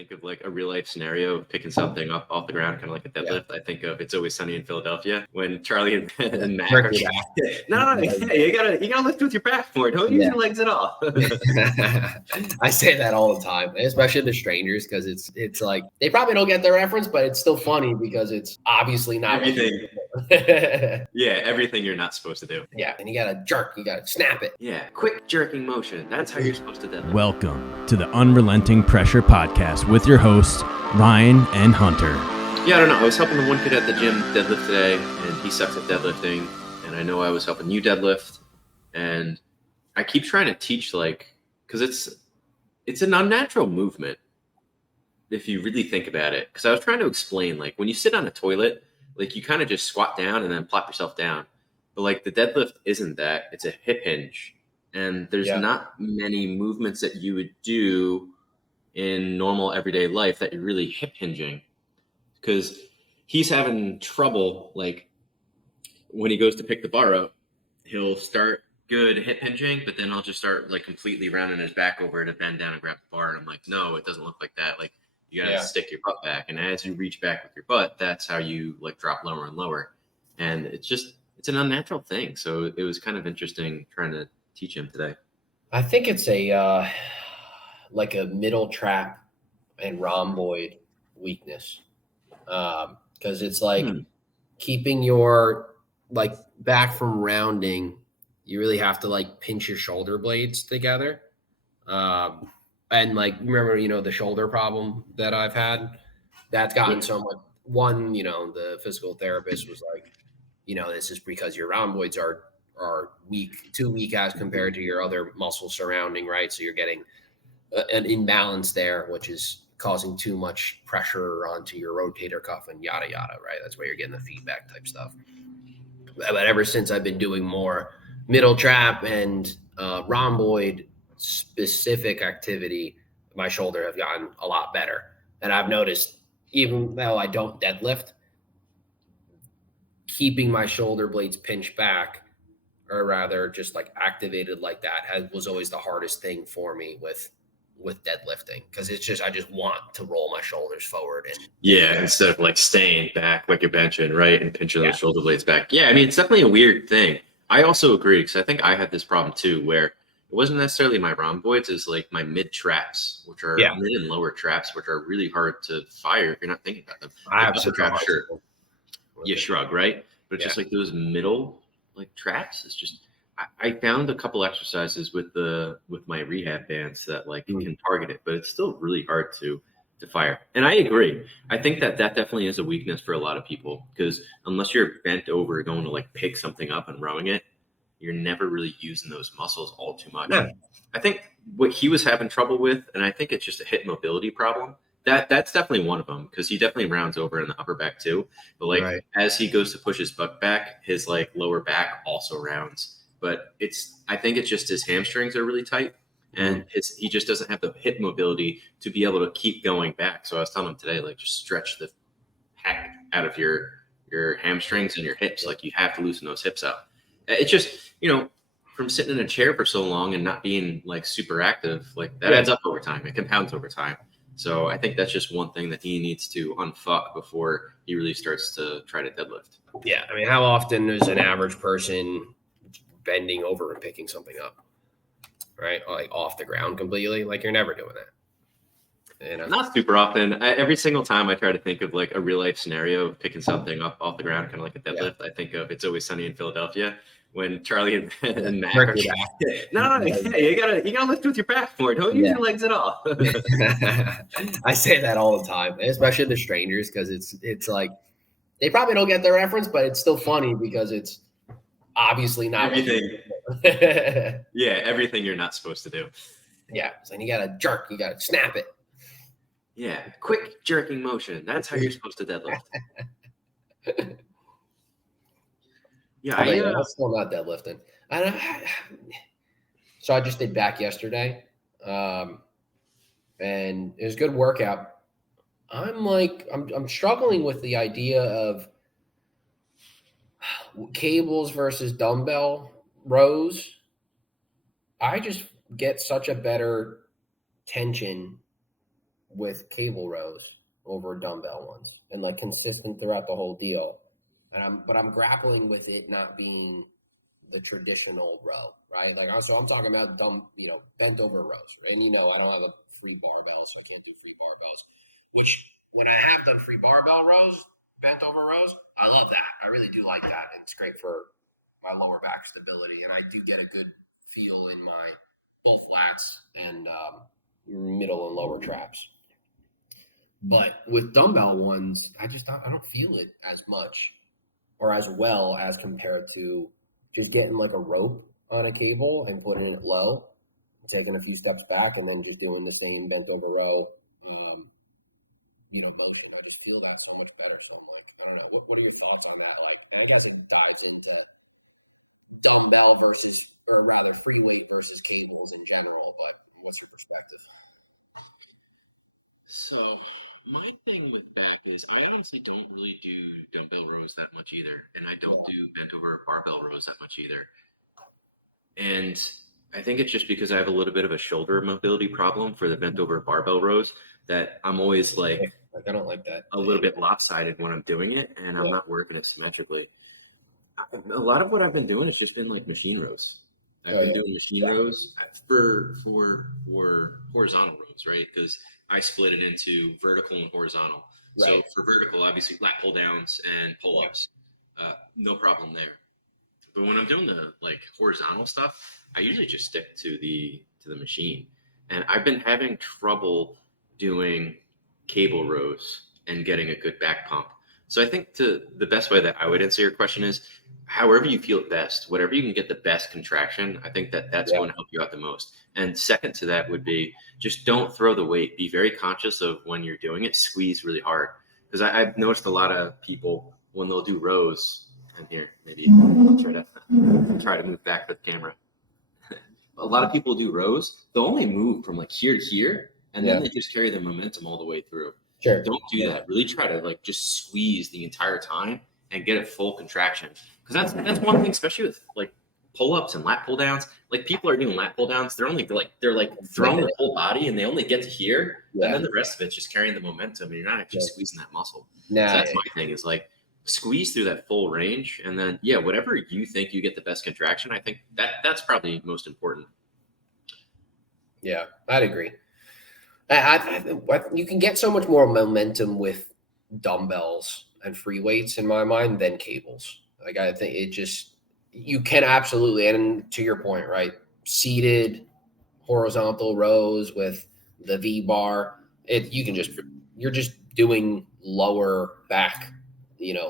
think of like a real life scenario of picking something up off the ground, kind of like a deadlift, I think of It's Always Sunny in Philadelphia when Charlie and Mac are no, you gotta lift with your back more. Don't use your legs at all. I say that all the time, especially to strangers, because it's like they probably don't get the reference, but it's still funny because it's obviously not everything. Everything you're not supposed to do. Yeah, and you gotta jerk, you gotta snap it. Yeah, quick jerking motion. That's how you're supposed to deadlift. Welcome to the Unrelenting Pressure Podcast with your hosts, Ryan and Hunter. Yeah, I don't know. I was helping the one kid at the gym deadlift today, and he sucks at deadlifting. And I know I was helping you deadlift, and I keep trying to teach, like, because it's an unnatural movement if you really think about it. Because I was trying to explain, like, when you sit on a toilet, like, you kind of just squat down and then plop yourself down. But, like, the deadlift isn't that. It's a hip hinge. And there's not many movements that you would do in normal everyday life that you're really hip hinging. Because he's having trouble, like, when he goes to pick the bar up, he'll start good hip hinging, but then I'll just start, like, completely rounding his back over to bend down and grab the bar. And I'm like, no, it doesn't look like that. Like, you got to stick your butt back. And as you reach back with your butt, that's how you, like, drop lower and lower. And it's an unnatural thing. So it was kind of interesting trying to teach him today. I think it's a like a middle trap and rhomboid weakness. Because it's like keeping your, like, back from rounding, you really have to, like, pinch your shoulder blades together. And, like, remember, the shoulder problem that I've had, that's gotten so much. One, the physical therapist was like, this is because your rhomboids are weak, too weak as compared to your other muscles surrounding, right? So you're getting an imbalance there, which is causing too much pressure onto your rotator cuff and yada, yada, right? That's where you're getting the feedback type stuff. But ever since I've been doing more middle trap and rhomboid specific activity, my shoulder have gotten a lot better. And I've noticed, even though I don't deadlift, keeping my shoulder blades pinched back, or rather just like activated like that, was always the hardest thing for me with deadlifting, because it's just, I just want to roll my shoulders forward and instead of, like, staying back like you're benching, right, and pinching those shoulder blades back. I mean, it's definitely a weird thing. I also agree, because I think I had this problem too, where it wasn't necessarily my rhomboids, it's like my mid traps, which are mid and lower traps, which are really hard to fire if you're not thinking about them. I have upper trap, sure, you shrug, right? But just like those middle, like, traps, it's just, I found a couple exercises with my rehab bands that, like, can target it, but it's still really hard to fire. And I agree. I think that definitely is a weakness for a lot of people, because unless you're bent over going to, like, pick something up and rowing it, you're never really using those muscles all too much. Yeah. I think what he was having trouble with, and I think it's just a hip mobility problem, that's definitely one of them, because he definitely rounds over in the upper back too. But, like, as he goes to push his butt back, his, like, lower back also rounds. But I think it's just his hamstrings are really tight, and he just doesn't have the hip mobility to be able to keep going back. So I was telling him today, like, just stretch the heck out of your hamstrings and your hips. Like, you have to loosen those hips out. It's just, from sitting in a chair for so long and not being, like, super active, like, that adds up over time. It compounds over time. So I think that's just one thing that he needs to unfuck before he really starts to try to deadlift. Yeah. I mean, how often is an average person bending over and picking something up, right? Like, off the ground completely? Like, you're never doing that. Not super often. Every single time I try to think of, like, a real life scenario of picking something up off the ground, kind of like a deadlift, I think of It's Always Sunny in Philadelphia when Charlie and Mac are no, you gotta lift with your back more. Don't use your legs at all. I say that all the time, especially to strangers, because it's like they probably don't get the reference, but it's still funny because it's obviously not everything. Everything you're not supposed to do. Yeah, so you gotta jerk, you gotta snap it. Yeah, quick jerking motion. That's how you're supposed to deadlift. I'm still not deadlifting. So I just did back yesterday, and it was a good workout. I'm struggling with the idea of cables versus dumbbell rows. I just get such a better tension with cable rows over dumbbell ones, and like consistent throughout the whole deal. But I'm grappling with it not being the traditional row, right? Like, so I'm talking about bent over rows. And I don't have a free barbell, so I can't do free barbells. Which, when I have done free barbell rows, bent over rows, I love that. I really do like that. And it's great for my lower back stability. And I do get a good feel in my both lats and middle and lower traps. But with dumbbell ones, I don't feel it as much or as well as compared to just getting like a rope on a cable and putting it low, taking a few steps back, and then just doing the same bent over row, motion. I just feel that so much better. So I'm like, I don't know. What are your thoughts on that? Like, I guess it dives into dumbbell or rather free weight versus cables in general, but what's your perspective? So my thing with that is I honestly don't really do dumbbell rows that much either. And I don't do bent over barbell rows that much either. And I think it's just because I have a little bit of a shoulder mobility problem for the bent over barbell rows that I'm always like I don't like that. A little bit lopsided when I'm doing it, and I'm not working it symmetrically. A lot of what I've been doing has just been like machine rows. I've been doing machine rows for horizontal rows, right? Because I split it into vertical and horizontal. Right. So for vertical, obviously lat pull downs and pull ups, no problem there. But when I'm doing the like horizontal stuff, I usually just stick to the machine. And I've been having trouble doing cable rows and getting a good back pump. So I think the best way that I would answer your question is however you feel best, whatever you can get the best contraction, I think that's going to help you out the most. And second to that would be just don't throw the weight. Be very conscious of when you're doing it, squeeze really hard. Because I've noticed a lot of people when they'll do rows, and here, maybe I'll try to move back with the camera. A lot of people do rows, they'll only move from like here to here, and then they just carry the momentum all the way through. Sure. Don't do that. Really try to like just squeeze the entire time and get a full contraction. Because that's one thing, especially with like pull-ups and lat pull downs. Like people are doing lat pull downs, they're throwing their whole body and they only get to here, and then the rest of it's just carrying the momentum, and you're not actually squeezing that muscle. So that's my thing is like squeeze through that full range, and then whatever you think you get the best contraction, I think that's probably most important. Yeah, I'd agree. I you can get so much more momentum with dumbbells and free weights in my mind than cables. Like I think you can absolutely, and to your point, right? Seated horizontal rows with the V bar, you're just doing lower back,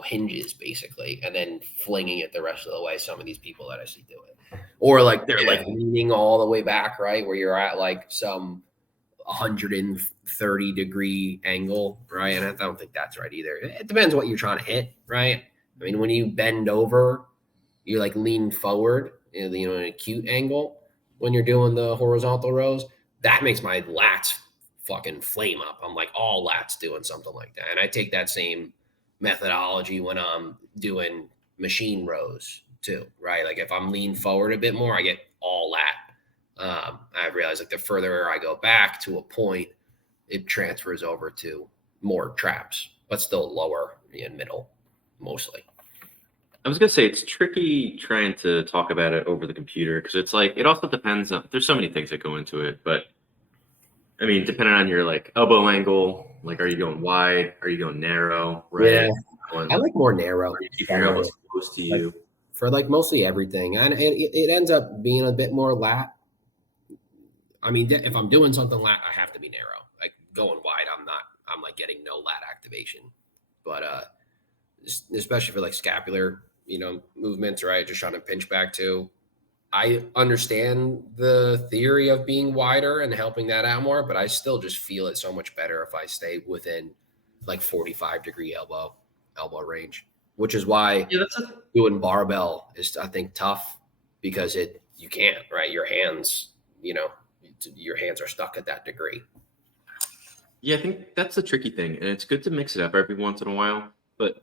hinges basically, and then flinging it the rest of the way. Some of these people that I see do it, or like they're like leaning all the way back, right? Where you're at like some 130 degree angle, right? And I don't think that's right either. It depends what you're trying to hit, right? I mean, when you bend over, you like lean forward, in an acute angle when you're doing the horizontal rows. That makes my lats fucking flame up. I'm like all lats doing something like that. And I take that same methodology when I'm doing machine rows too, right? Like if I'm lean forward a bit more, I get all lat. I realized like the further I go back to a point, it transfers over to more traps, but still lower in middle mostly. I was going to say it's tricky trying to talk about it over the computer because it's like it also depends on there's so many things that go into it. But I mean, depending on your like elbow angle, like are you going wide? Are you going narrow? Right? Yeah, I like more narrow. Or you keep your elbows close to you. For like mostly everything. And it ends up being a bit more lat. I mean, if I'm doing something lat, I have to be narrow. Like going wide, I'm like getting no lat activation. But especially for like scapular, movements, right? Just trying to pinch back too. I understand the theory of being wider and helping that out more, but I still just feel it so much better if I stay within like 45 degree elbow range, which is why doing barbell is, I think, tough because you can't, right? Your hands, your hands are stuck at that degree. Yeah, I think that's the tricky thing. And it's good to mix it up every once in a while. But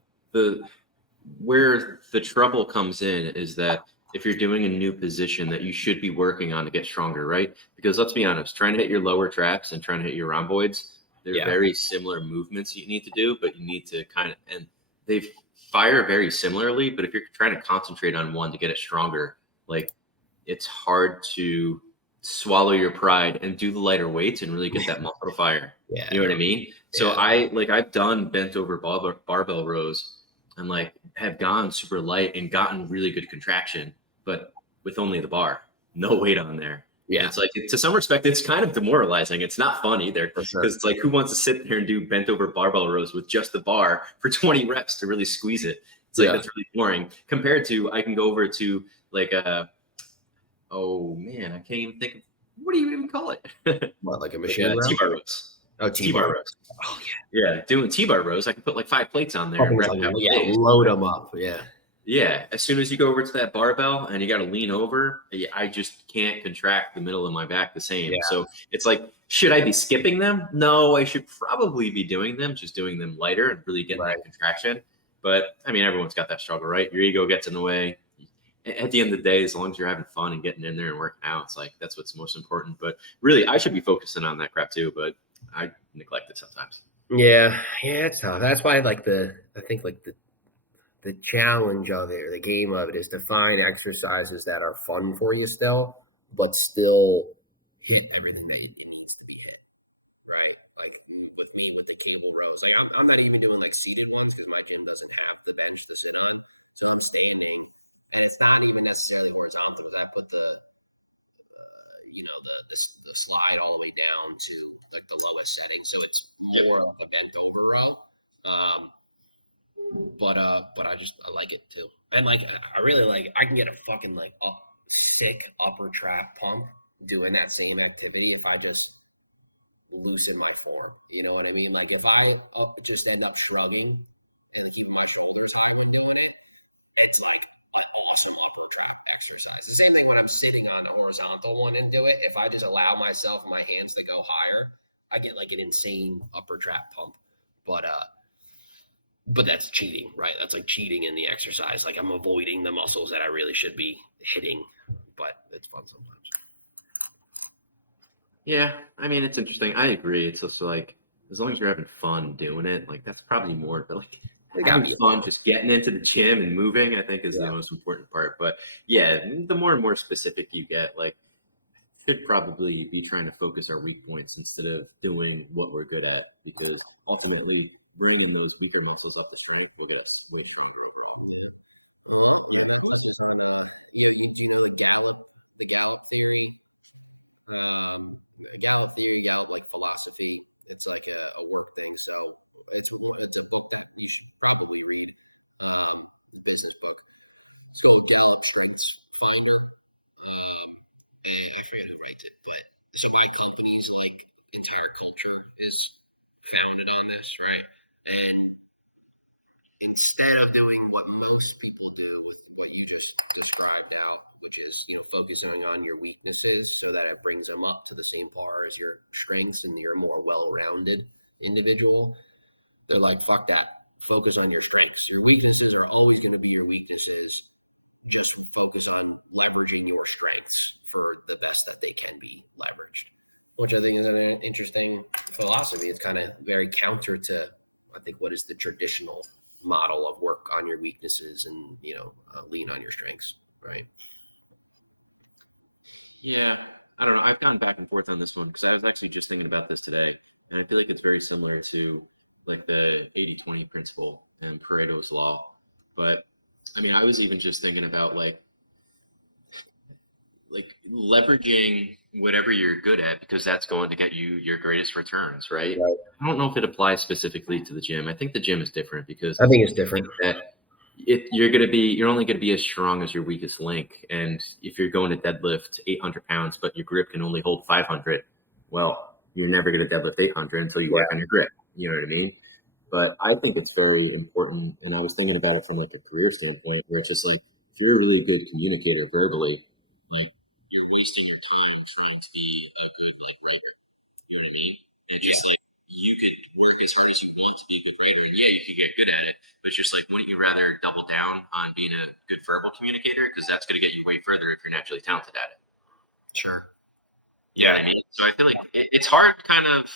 where the trouble comes in is that if you're doing a new position that you should be working on to get stronger, right? Because let's be honest, trying to hit your lower traps and trying to hit your rhomboids, they're very similar movements you need to do, but you need to and they fire very similarly. But if you're trying to concentrate on one to get it stronger, like it's hard to swallow your pride and do the lighter weights and really get that muscle to fire. Yeah. You know what I mean? So I've done bent over barbell rows and like have gone super light and gotten really good contraction, but with only the bar, no weight on there. Yeah. And it's like, to some respect, it's kind of demoralizing. It's not fun either, because it's like, who wants to sit there and do bent over barbell rows with just the bar for 20 reps to really squeeze it? It's like, that's really boring compared to, I can go over to like oh man, I can't even think of, what do you even call it? What, like a machine row? T-bar rows. Oh, T-bar rows. Oh yeah. Doing T-bar rows, I can put like 5 plates on there. And load them up. Yeah. As soon as you go over to that barbell and you got to lean over, I just can't contract the middle of my back the same. Yeah. So it's like, should I be skipping them? No, I should probably be doing them, just doing them lighter and really getting that contraction. But I mean, everyone's got that struggle, right? Your ego gets in the way. At the end of the day, as long as you're having fun and getting in there and working out, it's like, that's what's most important. But really, I should be focusing on that crap too, but I neglect it sometimes. Yeah, it's tough. That's why I think the challenge of it, or the game of it, is to find exercises that are fun for you still, but still hit everything that it needs to be hit, right? Like with me, with the cable rows, like I'm not even doing like seated ones because my gym doesn't have the bench to sit on, so I'm standing. And it's not even necessarily horizontal. I put the slide all the way down to like the lowest setting, so it's more a bent over row. But I like it too, and like I really like. I can get a fucking like sick upper trap pump doing that same activity if I just loosen my form. You know what I mean? Like if I just end up shrugging and keep my shoulders out when doing it, it's like an awesome upper trap exercise. The same thing when I'm sitting on a horizontal one and do it. If I just allow myself my hands to go higher, I get like an insane upper trap pump. But that's cheating, right? That's like cheating in the exercise. Like I'm avoiding the muscles that I really should be hitting, but it's fun sometimes. Yeah, I mean, it's interesting. I agree. It's just like, as long as you're having fun doing it, like that's probably more, but like, having fun, just getting into the gym and moving, I think is the most important part. But yeah, the more and more specific you get, like, could probably be trying to focus our weak points instead of doing what we're good at, because ultimately bringing those weaker muscles up to strength will get us way stronger overall. On the Gallup theory. Gallup theory, like philosophy. It's like a work thing, so it's a book that you should probably read, the business book. It's called Gallup Strengths Finder. I forget who writes it, but so my company's like entire culture is founded on this, right? And instead of doing what most people do with what you just described out, which is, focusing on your weaknesses so that it brings them up to the same par as your strengths and you're a more well-rounded individual, they're like, fuck that. Focus on your strengths. Your weaknesses are always going to be your weaknesses. Just focus on leveraging your strengths for the best that they can be leveraged. Which I think is an interesting philosophy. It's kind of very counter to, I think, what is the traditional model of work on your weaknesses and, lean on your strengths, right? Yeah, I don't know. I've gone back and forth on this one because I was actually just thinking about this today, and I feel like it's very similar to like the 80-20 principle and Pareto's law. But I mean, I was even just thinking about like leveraging whatever you're good at, because that's going to get you your greatest returns, right? I don't know if it applies specifically to the gym. I think the gym is different because I think it's different. You're only going to be as strong as your weakest link. And if you're going to deadlift 800 pounds, but your grip can only hold 500, well, you're never going to deadlift 800 until you work on your grip. You know what I mean? But I think it's very important. And I was thinking about it from like a career standpoint, where it's just like, if you're a really good communicator verbally, like you're wasting your time trying to be a good like writer. You know what I mean? And just like, you could work as hard as you want to be a good writer, and you could get good at it, but it's just like, wouldn't you rather double down on being a good verbal communicator, because that's going to get you way further if you're naturally talented at it. Sure. Yeah, I mean, so I feel like it's hard kind of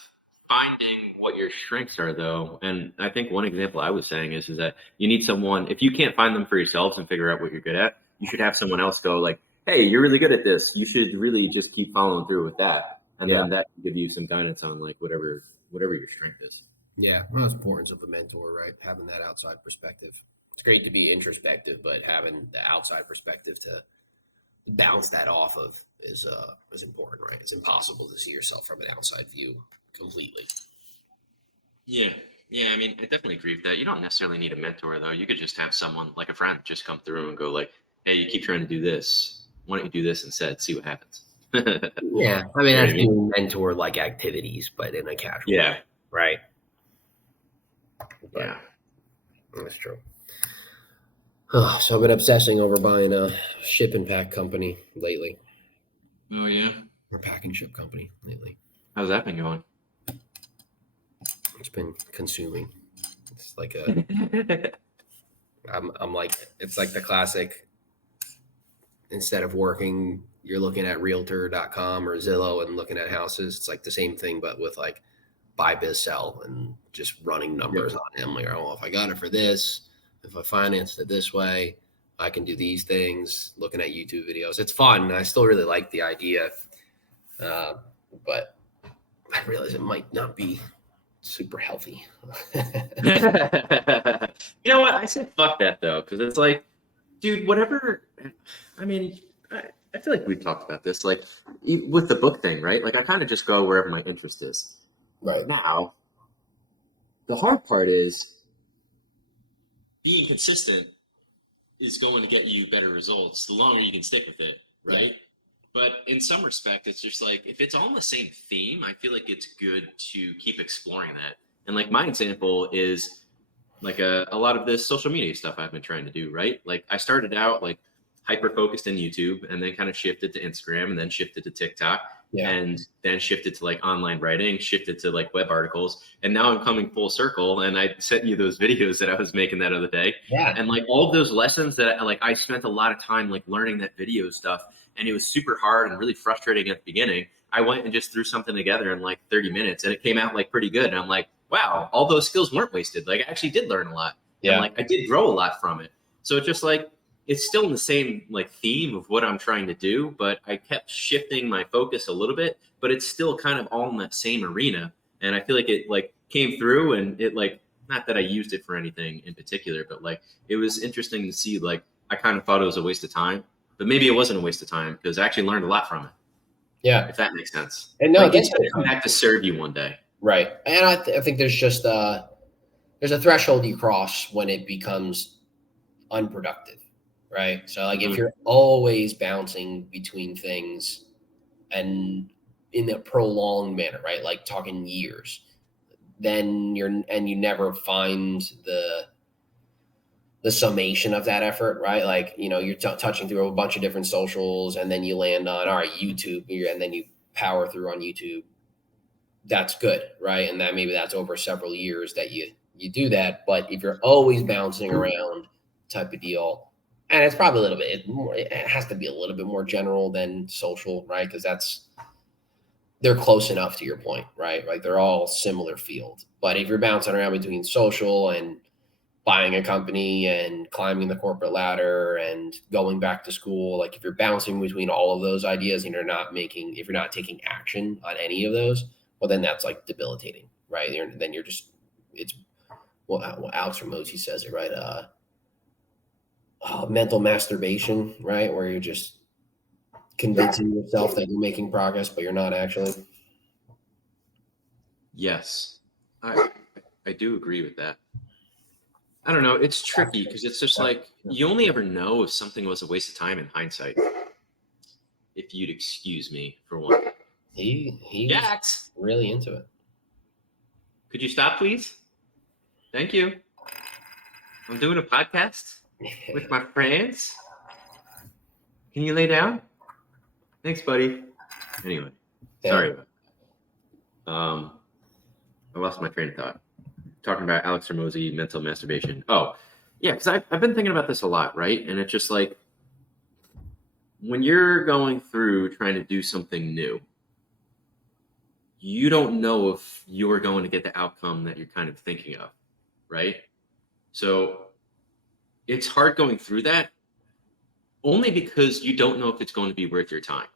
finding what your strengths are, though. And I think one example I was saying is that you need someone, if you can't find them for yourselves and figure out what you're good at, you should have someone else go like, hey, you're really good at this. You should really just keep following through with that. And then that can give you some guidance on like whatever your strength is. Yeah. Well, that's the importance of a mentor, right? Having that outside perspective. It's great to be introspective, but having the outside perspective to bounce that off of is important, right? It's impossible to see yourself from an outside view completely. Yeah. I mean, I definitely agree with that. You don't necessarily need a mentor, though. You could just have someone like a friend just come through and go like, hey, you keep trying to do this. Why don't you do this instead? See what happens. Yeah. I mean, that's doing mentor like activities, but in a casual way, right? But that's true. So I've been obsessing over buying a ship and pack company lately. Oh, yeah? Or pack and ship company lately. How's that been going? It's been consuming. It's like a... I'm like, it's like the classic, instead of working, you're looking at realtor.com or Zillow and looking at houses. It's like the same thing, but with like buy, biz, sell, and just running numbers on them. Like, oh, if I got it for this, if I financed it this way, I can do these things, looking at YouTube videos. It's fun. I still really like the idea. But I realize it might not be super healthy. You know what? I said fuck that, though, because it's like, dude, whatever. I mean, I feel like we've talked about this, like with the book thing, right? Like I kind of just go wherever my interest is. Right. Now, the hard part is being consistent is going to get you better results the longer you can stick with it, right? Yeah. But in some respect, it's just like, if it's all in the same theme, I feel like it's good to keep exploring that. And like my example is like a lot of this social media stuff I've been trying to do, right? Like I started out like hyper-focused in YouTube and then kind of shifted to Instagram and then shifted to TikTok. And then shifted to like online writing, shifted to like web articles. And now I'm coming full circle. And I sent you those videos that I was making that other day. Yeah. And like all of those lessons that I spent a lot of time like learning that video stuff. And it was super hard and really frustrating at the beginning. I went and just threw something together in like 30 minutes and it came out like pretty good. And I'm like, wow, all those skills weren't wasted. Like I actually did learn a lot. Yeah. And like I did grow a lot from it. So it's just like, it's still in the same like theme of what I'm trying to do, but I kept shifting my focus a little bit, but it's still kind of all in that same arena. And I feel like it like came through and it like, not that I used it for anything in particular, but like, it was interesting to see, like, I kind of thought it was a waste of time, but maybe it wasn't a waste of time because I actually learned a lot from it. Yeah. If that makes sense. And no, like, it's going to come back to serve you one day. Right. And I think there's just, there's a threshold you cross when it becomes unproductive. Right. So like if you're always bouncing between things and in a prolonged manner, right, like talking years, then you never find the summation of that effort, right? Like, you know, you're touching through a bunch of different socials and then you land on, all right, YouTube, and then you power through on YouTube. That's good. Right. And that maybe that's over several years that you do that. But if you're always bouncing around type of deal, and it's probably a little bit, it has to be a little bit more general than social, right? Because they're close enough to your point, right? Like they're all similar field. But if you're bouncing around between social and buying a company and climbing the corporate ladder and going back to school, like if you're bouncing between all of those ideas and if you're not taking action on any of those, well, then that's like debilitating, right? Then you're just, it's, well, Alex Hermozi says it, right? Mental masturbation, right? Where you're just convincing yourself that you're making progress, but you're not actually. Yes, I do agree with that. I don't know. It's tricky because it's just like you only ever know if something was a waste of time in hindsight. If you'd excuse me for one. He's really into it. Could you stop, please? Thank you. I'm doing a podcast with my friends. Can you lay down? Thanks, buddy. Anyway, sorry about that. I lost my train of thought. Talking about Alex Hermozi, mental masturbation. Oh, yeah, because I've been thinking about this a lot, right? And it's just like when you're going through trying to do something new, you don't know if you're going to get the outcome that you're kind of thinking of, right? So it's hard going through that only because you don't know if it's going to be worth your time,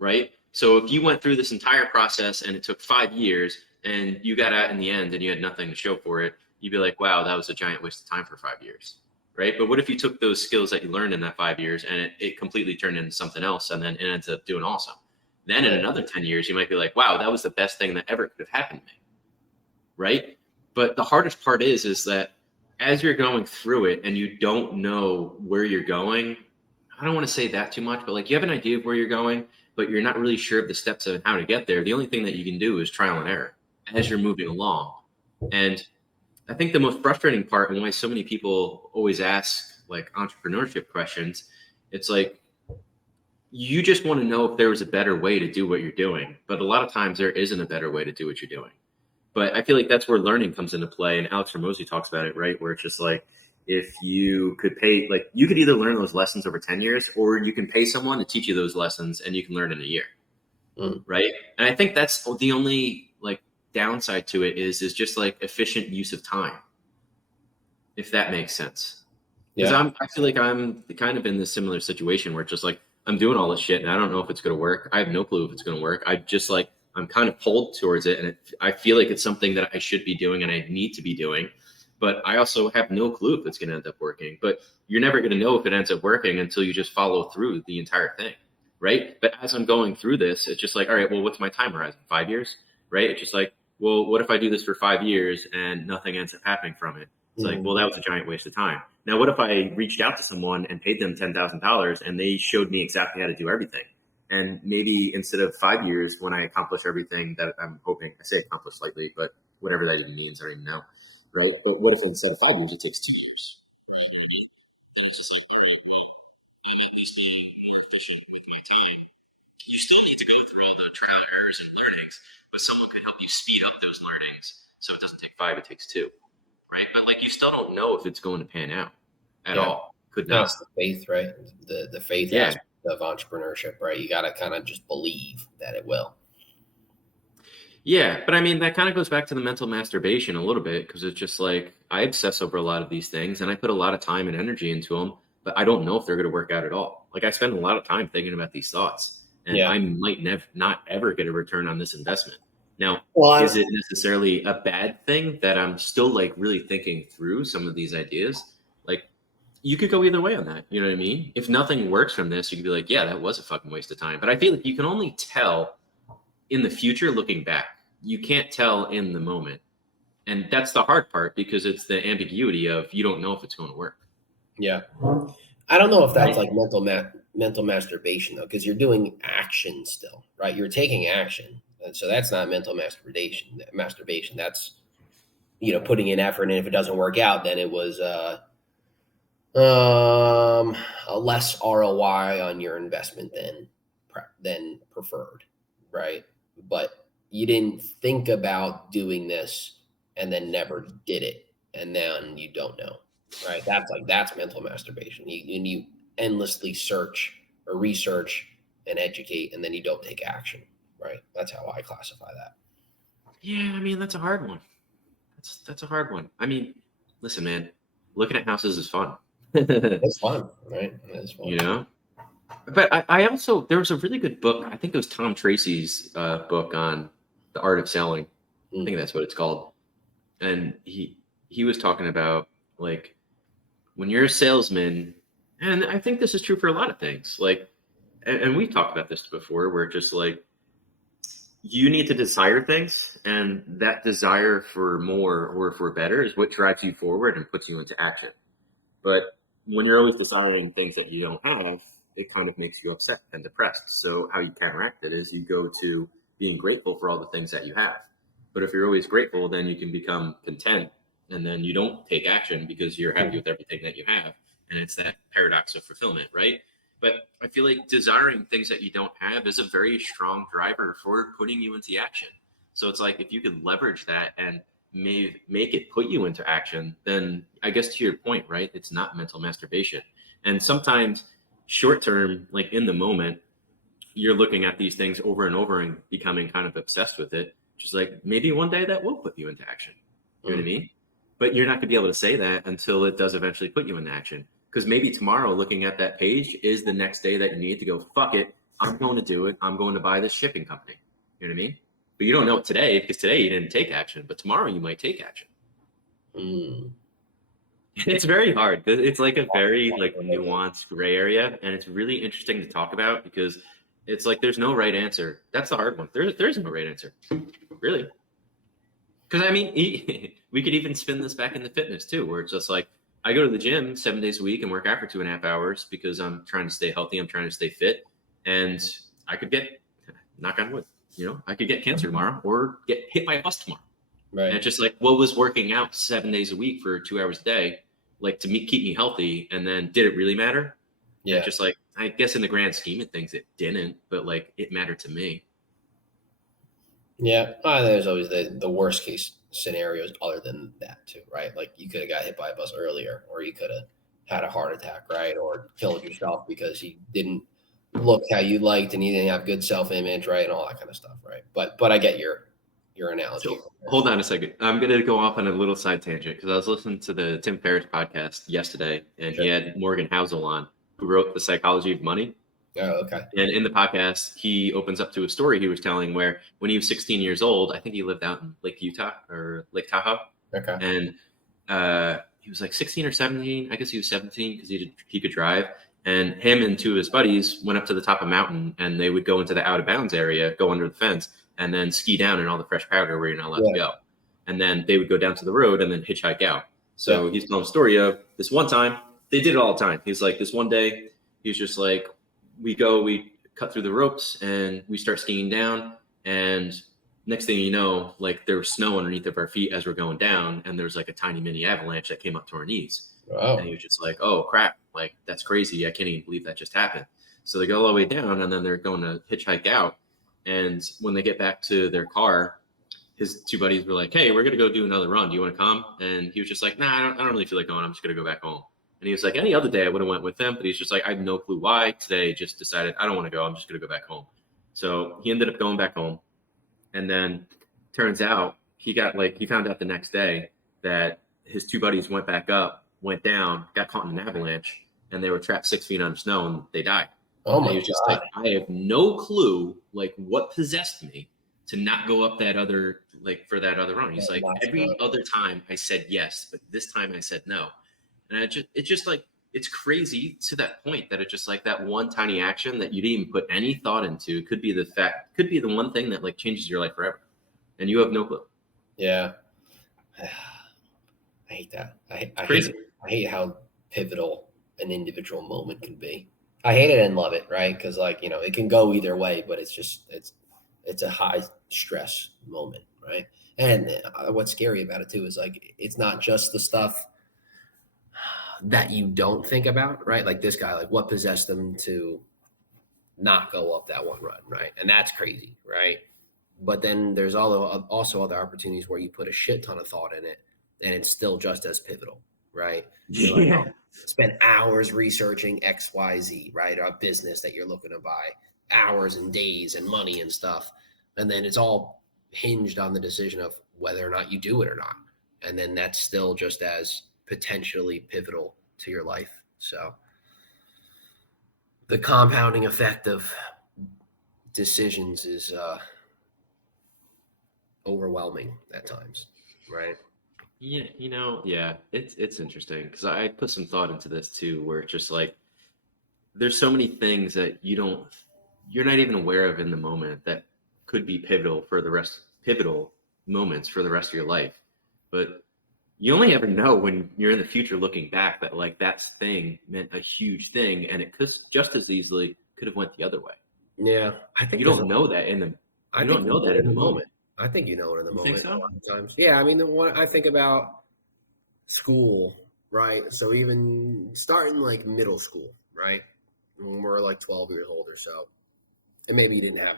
right? So if you went through this entire process and it took 5 years and you got out in the end and you had nothing to show for it, you'd be like, wow, that was a giant waste of time for 5 years, right? But what if you took those skills that you learned in that 5 years and it completely turned into something else and then it ends up doing awesome? Then in another 10 years, you might be like, wow, that was the best thing that ever could have happened to me, right? But the hardest part is that as you're going through it and you don't know where you're going, I don't want to say that too much, but like you have an idea of where you're going, but you're not really sure of the steps of how to get there. The only thing that you can do is trial and error as you're moving along. And I think the most frustrating part and why so many people always ask like entrepreneurship questions, it's like, you just want to know if there was a better way to do what you're doing. But a lot of times there isn't a better way to do what you're doing. But I feel like that's where learning comes into play. And Alex Hermozi talks about it, right? Where it's just like, if you could pay, like you could either learn those lessons over 10 years or you can pay someone to teach you those lessons and you can learn in a year. Right. And I think that's the only like downside to it is just like efficient use of time. If that makes sense. Because I feel like I'm kind of in this similar situation where it's just like, I'm doing all this shit and I don't know if it's going to work. I have no clue if it's going to work. I'm kind of pulled towards it. And I feel like it's something that I should be doing and I need to be doing. But I also have no clue if it's going to end up working. But you're never going to know if it ends up working until you just follow through the entire thing, right? But as I'm going through this, it's just like, all right, well, what's my time horizon? 5 years, right? It's just like, well, what if I do this for 5 years and nothing ends up happening from it? It's like, well, that was a giant waste of time. Now, what if I reached out to someone and paid them $10,000 and they showed me exactly how to do everything? And maybe instead of 5 years, when I accomplish everything that I'm hoping, I say accomplish slightly, but whatever that even means, I don't even know. Right? But what if instead of 5 years, it takes 2 years? You still need to go through all the trial errors and learnings, but someone could help you speed up those learnings so it doesn't take 5, it takes 2. Right? But like you still don't know if it's going to pan out at all. Could not. That's the faith, right? The faith aspect of entrepreneurship, right? You got to kind of just believe that it will. Yeah, but I mean, that kind of goes back to the mental masturbation a little bit because it's just like I obsess over a lot of these things and I put a lot of time and energy into them, but I don't know if they're going to work out at all. Like I spend a lot of time thinking about these thoughts and I might not ever get a return on this investment. Now, is it necessarily a bad thing that I'm still like really thinking through some of these ideas? Like you could go either way on that. You know what I mean? If nothing works from this, you could be like, yeah, that was a fucking waste of time. But I feel like you can only tell in the future looking back. You can't tell in the moment. And that's the hard part because it's the ambiguity of you don't know if it's going to work. Yeah. I don't know if that's like mental masturbation though, because you're doing action still, right? You're taking action. And so that's not mental masturbation. That's, putting in effort. And if it doesn't work out, then it was a less ROI on your investment than preferred, right? But you didn't think about doing this and then never did it. And then you don't know, right? That's mental masturbation. You endlessly search or research and educate, and then you don't take action, right? That's how I classify that. Yeah, I mean, that's a hard one. That's a hard one. I mean, listen, man, looking at houses is fun. It's fun, right? It's fun. But I also, there was a really good book. I think it was Tom Tracy's book on the art of selling. I think that's what it's called. And he was talking about like when you're a salesman, and I think this is true for a lot of things. Like, and we've talked about this before, where just like you need to desire things, and that desire for more or for better is what drives you forward and puts you into action. But when you're always desiring things that you don't have, it kind of makes you upset and depressed. So how you counteract it is you go to being grateful for all the things that you have. But if you're always grateful, then you can become content, and then you don't take action because you're happy with everything that you have. And it's that paradox of fulfillment, right? But I feel like desiring things that you don't have is a very strong driver for putting you into action. So it's like if you could leverage that and make it put you into action, then I guess to your point, right? It's not mental masturbation. And sometimes short term, like in the moment, you're looking at these things over and over and becoming kind of obsessed with it. Just like maybe one day that will put you into action. You know what I mean? But you're not going to be able to say that until it does eventually put you into action. Because maybe tomorrow looking at that page is the next day that you need to go, fuck it, I'm going to do it. I'm going to buy this shipping company. You know what I mean? But you don't know it today because today you didn't take action. But tomorrow you might take action. It's very hard. It's like a very like nuanced gray area. And it's really interesting to talk about because it's like there's no right answer. That's the hard one. There isn't no right answer. Really. Because I mean, we could even spin this back into fitness too, where it's just like I go to the gym 7 days a week and work out for 2.5 hours because I'm trying to stay healthy. I'm trying to stay fit. And I could get, knock on wood, I could get cancer tomorrow or get hit by a bus tomorrow. Right. And it's just like, what was working out 7 days a week for 2 hours a day, like to keep me healthy? And then did it really matter? Yeah. And just like, I guess in the grand scheme of things, it didn't, but like it mattered to me. Yeah. There's always the worst case scenarios other than that too, right? Like you could have got hit by a bus earlier, or you could have had a heart attack, right? Or killed yourself because you didn't look how you liked and you didn't have good self-image, right? And all that kind of stuff, right? But I get your analogy. So, hold on a second. I'm going to go off on a little side tangent because I was listening to the Tim Ferriss podcast yesterday, and he had Morgan Housel on, who wrote The Psychology of Money. Oh, okay. And in the podcast, he opens up to a story he was telling where when he was 16 years old, I think he lived out in Lake Utah or Lake Tahoe. Okay. And he was like 16 or 17. I guess he was 17 because he could drive. And him and two of his buddies went up to the top of a mountain, and they would go into the out of bounds area, go under the fence, and then ski down in all the fresh powder where you're not allowed to go. And then they would go down to the road and then hitchhike out. So he's telling a story of this one time. They did it all the time. He's like, this one day, he's just like, we cut through the ropes and we start skiing down. And next thing you know, like there was snow underneath of our feet as we're going down. And there's like a tiny mini avalanche that came up to our knees. Wow. And he was just like, oh crap, like that's crazy. I can't even believe that just happened. So they go all the way down and then they're going to hitchhike out. And when they get back to their car, his two buddies were like, hey, we're going to go do another run. Do you want to come? And he was just like, nah, I don't really feel like going. I'm just going to go back home. And he was like, any other day I would have went with them, but he's just like, I have no clue why. Today just decided I don't want to go. I'm just going to go back home. So he ended up going back home. And then turns out he found out the next day that his two buddies went back up, went down, got caught in an avalanche, and they were trapped 6 feet under snow and they died. Oh my God. He was just like, I have no clue like what possessed me to not go up that other, like for that other run. He's like, every other time I said yes, but this time I said no. And it's just like, it's crazy to that point that it's just like that one tiny action that you didn't even put any thought into could be the one thing that like changes your life forever. And you have no clue. Yeah. I hate that. I hate how pivotal an individual moment can be. I hate it and love it, right? Because like, it can go either way, but it's a high stress moment, right? And what's scary about it too is like, it's not just the stuff that you don't think about, right? Like this guy, like what possessed them to not go up that one run, right? And that's crazy, right? But then there's also other opportunities where you put a shit ton of thought in it and it's still just as pivotal, right? Yeah. Like, spend hours researching XYZ, right? A business that you're looking to buy, hours and days and money and stuff. And then it's all hinged on the decision of whether or not you do it or not. And then that's still just as potentially pivotal to your life. So the compounding effect of decisions is overwhelming at times, right? Yeah, it's interesting because I put some thought into this too, where it's just like there's so many things that you're not even aware of in the moment that could be pivotal moments for the rest of your life. But you only ever know when you're in the future looking back that like that thing meant a huge thing, and it could just as easily could have went the other way. Yeah, I think you don't know that in the moment. I think you know it in the moment. Think so? A lot of times. Yeah, I mean, when I think about school, right? So even starting like middle school, right? When we're like 12 years old or so, and maybe you didn't have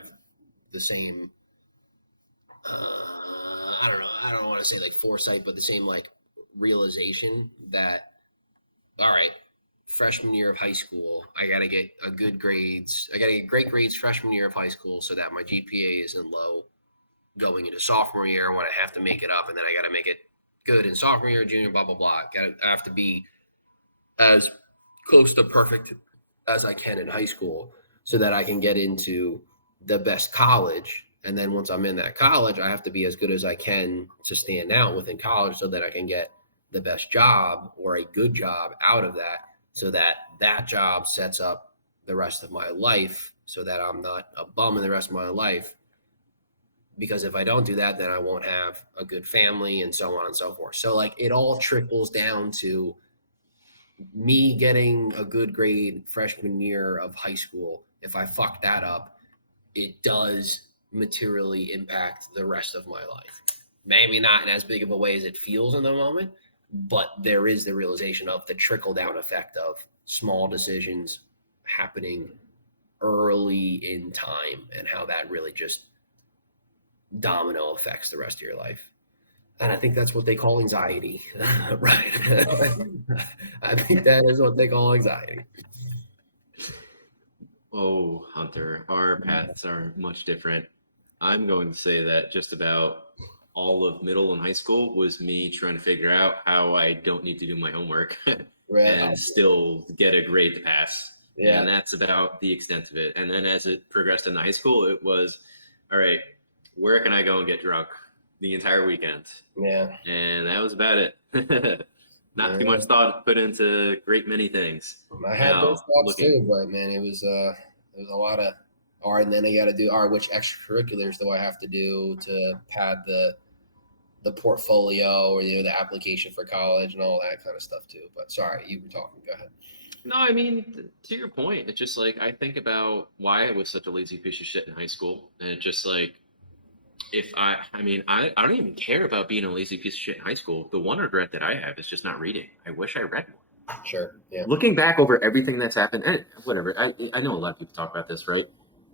the same, I don't want to say like foresight, but the same like realization that, all right, freshman year of high school. I got to get good grades. I got to get great grades freshman year of high school so that my GPA isn't low going into sophomore year when I have to make it up, and then I got to make it good in sophomore year, junior, blah, blah, blah. I have to be as close to perfect as I can in high school so that I can get into the best college. And then once I'm in that college, I have to be as good as I can to stand out within college so that I can get the best job or a good job out of that, so that that job sets up the rest of my life so that I'm not a bum in the rest of my life. Because if I don't do that, then I won't have a good family and so on and so forth. So like it all trickles down to me getting a good grade freshman year of high school. If I fuck that up, it does materially impact the rest of my life. Maybe not in as big of a way as it feels in the moment, but there is the realization of the trickle down effect of small decisions happening early in time and how that really just domino affects the rest of your life. And I think that's what they call anxiety, right? I think that is what they call anxiety. Oh, Hunter, our paths are much different. I'm going to say that just about all of middle and high school was me trying to figure out how I don't need to do my homework and still get a grade to pass. Yeah. And that's about the extent of it. And then as it progressed in high school, it was, all right, where can I go and get drunk the entire weekend? Yeah. And that was about it. Not too much thought put into great many things. I had those thoughts too, but man, it was a lot of, all right, and then I got to do, all right, which extracurriculars do I have to do to pad the portfolio or, the application for college and all that kind of stuff too. But sorry, you were talking. Go ahead. No, I mean, to your point, it's just like, I think about why I was such a lazy piece of shit in high school. And it's just like, I don't even care about being a lazy piece of shit in high school. The one regret that I have is just not reading. I wish I read more. Sure. Yeah. Looking back over everything that's happened, whatever. I know a lot of people talk about this, right?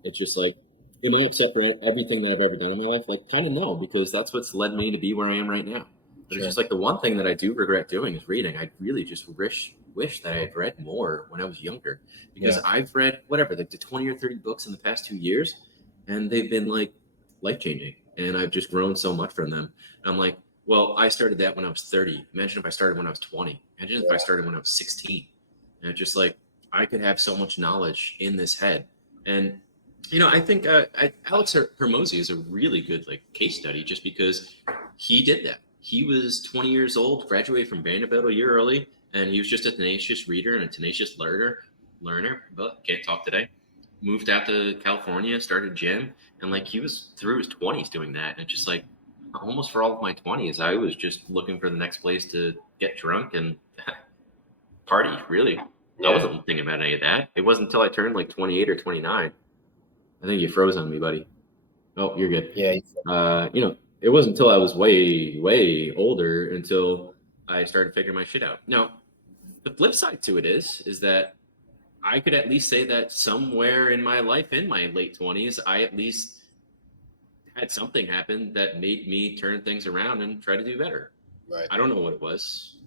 It's just like, am I upset for everything that I've ever done in my life? Like, kind of no, because that's what's led me to be where I am right now. But It's just like the one thing that I do regret doing is reading. I really just wish that I had read more when I was younger, because I've read whatever, like the 20 or 30 books in the past 2 years, and they've been like life-changing. And I've just grown so much from them. And I'm like, well, I started that when I was 30. Imagine if I started when I was 20. Imagine if I started when I was 16. And it's just like, I could have so much knowledge in this head. And, I think Alex Hermozi is a really good case study, just because he did that. He was 20 years old, graduated from Vanderbilt a year early, and he was just a tenacious reader and a tenacious learner, but can't talk today. Moved out to California, started gym, and he was through his 20s doing that. And just almost for all of my 20s, I was just looking for the next place to get drunk and party, really. I wasn't thinking about any of that. It wasn't until I turned 28 or 29. I think you froze on me, buddy. Oh, you're good. Yeah. It wasn't until I was way, way older until I started figuring my shit out. Now, the flip side to it is that I could at least say that somewhere in my life, in my late 20s, I at least had something happen that made me turn things around and try to do better. Right. I don't know what it was.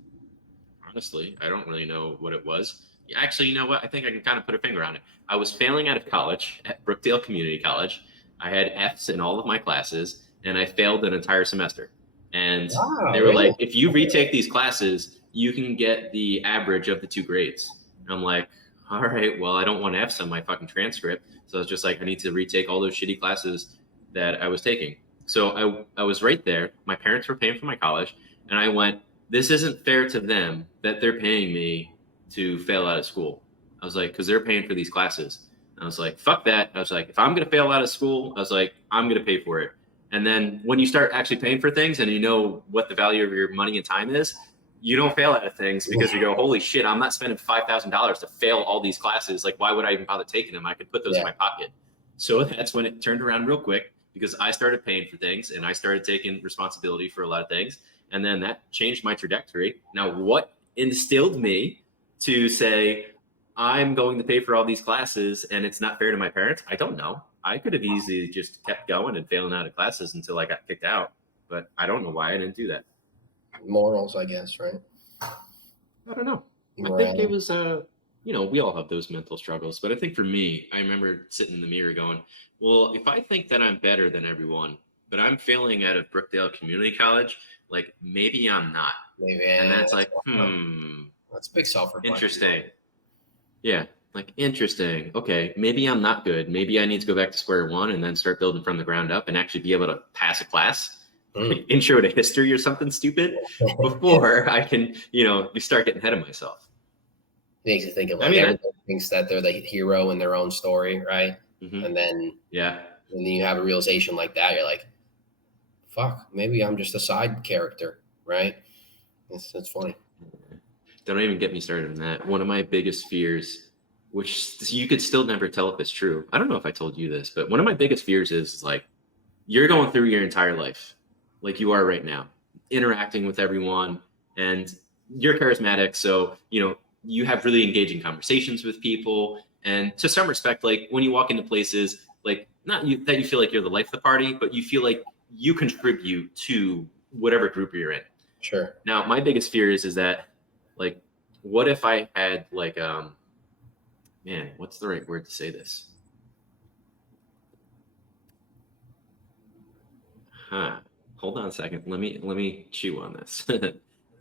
Honestly, I don't really know what it was. Actually, you know what? I think I can kind of put a finger on it. I was failing out of college at Brookdale Community College. I had F's in all of my classes, and I failed an entire semester. And they were like, if you retake these classes, you can get the average of the 2 grades. And I'm like, all right, well, I don't want F's on my fucking transcript. So I was just like, I need to retake all those shitty classes that I was taking. So I was right there. My parents were paying for my college. And I went, this isn't fair to them that they're paying me to fail out of school. I was like, because they're paying for these classes. And I was like, fuck that. I was like, if I'm going to fail out of school, I was like, I'm going to pay for it. And then when you start actually paying for things and you know what the value of your money and time is, you don't fail out of things because you go, holy shit, I'm not spending $5,000 to fail all these classes. Like, why would I even bother taking them? I could put those in my pocket. So that's when it turned around real quick, because I started paying for things and I started taking responsibility for a lot of things. And then that changed my trajectory. Now, what instilled me to say, I'm going to pay for all these classes and it's not fair to my parents? I don't know. I could have easily just kept going and failing out of classes until I got kicked out, but I don't know why I didn't do that. Morals, I guess, right? I don't know. I think it was we all have those mental struggles. But I think for me, I remember sitting in the mirror going, well, if I think that I'm better than everyone, but I'm failing out of Brookdale Community College, like maybe I'm not. Maybe, And that's like, that's a big self-reflection. interesting. Yeah. Like, interesting. Okay. Maybe I'm not good. Maybe I need to go back to square one and then start building from the ground up and actually be able to pass a class, intro to history or something stupid before I can, start getting ahead of myself. Makes you think of everyone thinks that they're the hero in their own story, right? Mm-hmm. And then and then you have a realization like that, you're like, fuck, maybe I'm just a side character, right? It's funny. Don't even get me started on that. One of my biggest fears, which you could still never tell if it's true. I don't know if I told you this, but one of my biggest fears is like, you're going through your entire life, like you are right now, interacting with everyone, and you're charismatic. So, you have really engaging conversations with people. And to some respect, like when you walk into places, like not that you feel like you're the life of the party, but you feel like you contribute to whatever group you're in. Sure. Now, my biggest fear is that, like, what if I had like, man, what's the right word to say this? Hold on a second. Let me chew on this.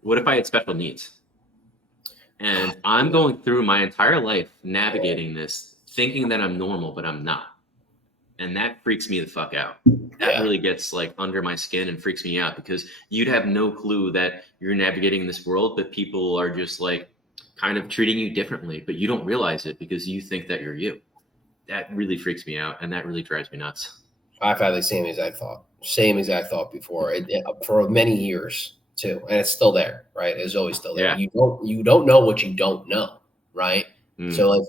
What if I had special needs? And I'm going through my entire life navigating this, thinking that I'm normal, but I'm not. And that freaks me the fuck out. That really gets like under my skin and freaks me out, because you'd have no clue that you're navigating this world, but people are just like kind of treating you differently, but you don't realize it because you think that you're you. That really freaks me out, and that really drives me nuts. I've had the same exact thought before, for many years too, and it's still there, right? It's always still there. Yeah. You don't know what you don't know, right? So like,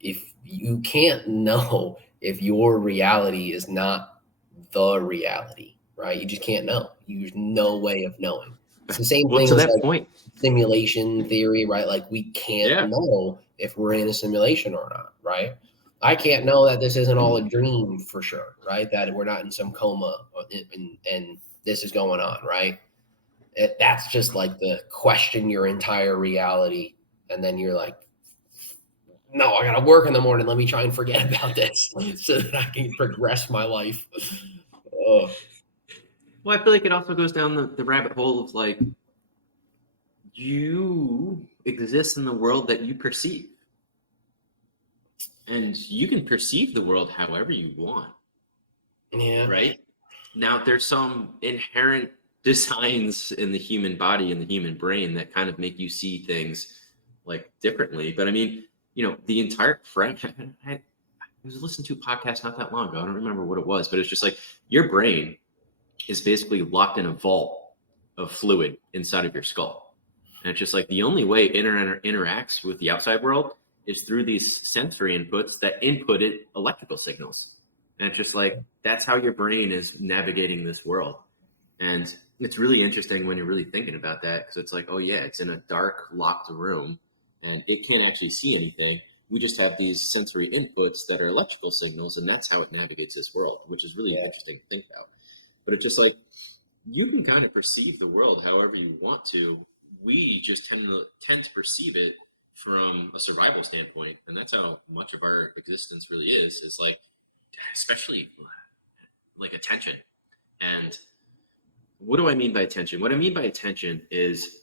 if you can't know if your reality is not the reality, right? You just can't know. There's no way of knowing. It's the same thing to as that like point. Simulation theory, right? Like we can't know if we're in a simulation or not, right? I can't know that this isn't all a dream for sure, right? That we're not in some coma and this is going on, right? That's just like the question your entire reality. And then you're like, no, I got to work in the morning. Let me try and forget about this so that I can progress my life. Well, I feel like it also goes down the rabbit hole of like, you exist in the world that you perceive. And you can perceive the world however you want. Yeah. Right? Now, there's some inherent designs in the human body and the human brain that kind of make you see things like differently. But I mean, the entire I was listening to a podcast not that long ago. I don't remember what it was, but it's just like your brain is basically locked in a vault of fluid inside of your skull. And it's just like the only way it interacts with the outside world is through these sensory inputs that inputted electrical signals. And it's just like, that's how your brain is navigating this world. And it's really interesting when you're really thinking about that, because it's like, oh yeah, it's in a dark, locked room and it can't actually see anything. We just have these sensory inputs that are electrical signals, and that's how it navigates this world, which is really interesting to think about. But it's just like, you can kind of perceive the world however you want to. We just tend to perceive it from a survival standpoint, and that's how much of our existence really is. It's like, especially like attention. And what do I mean by attention? What I mean by attention is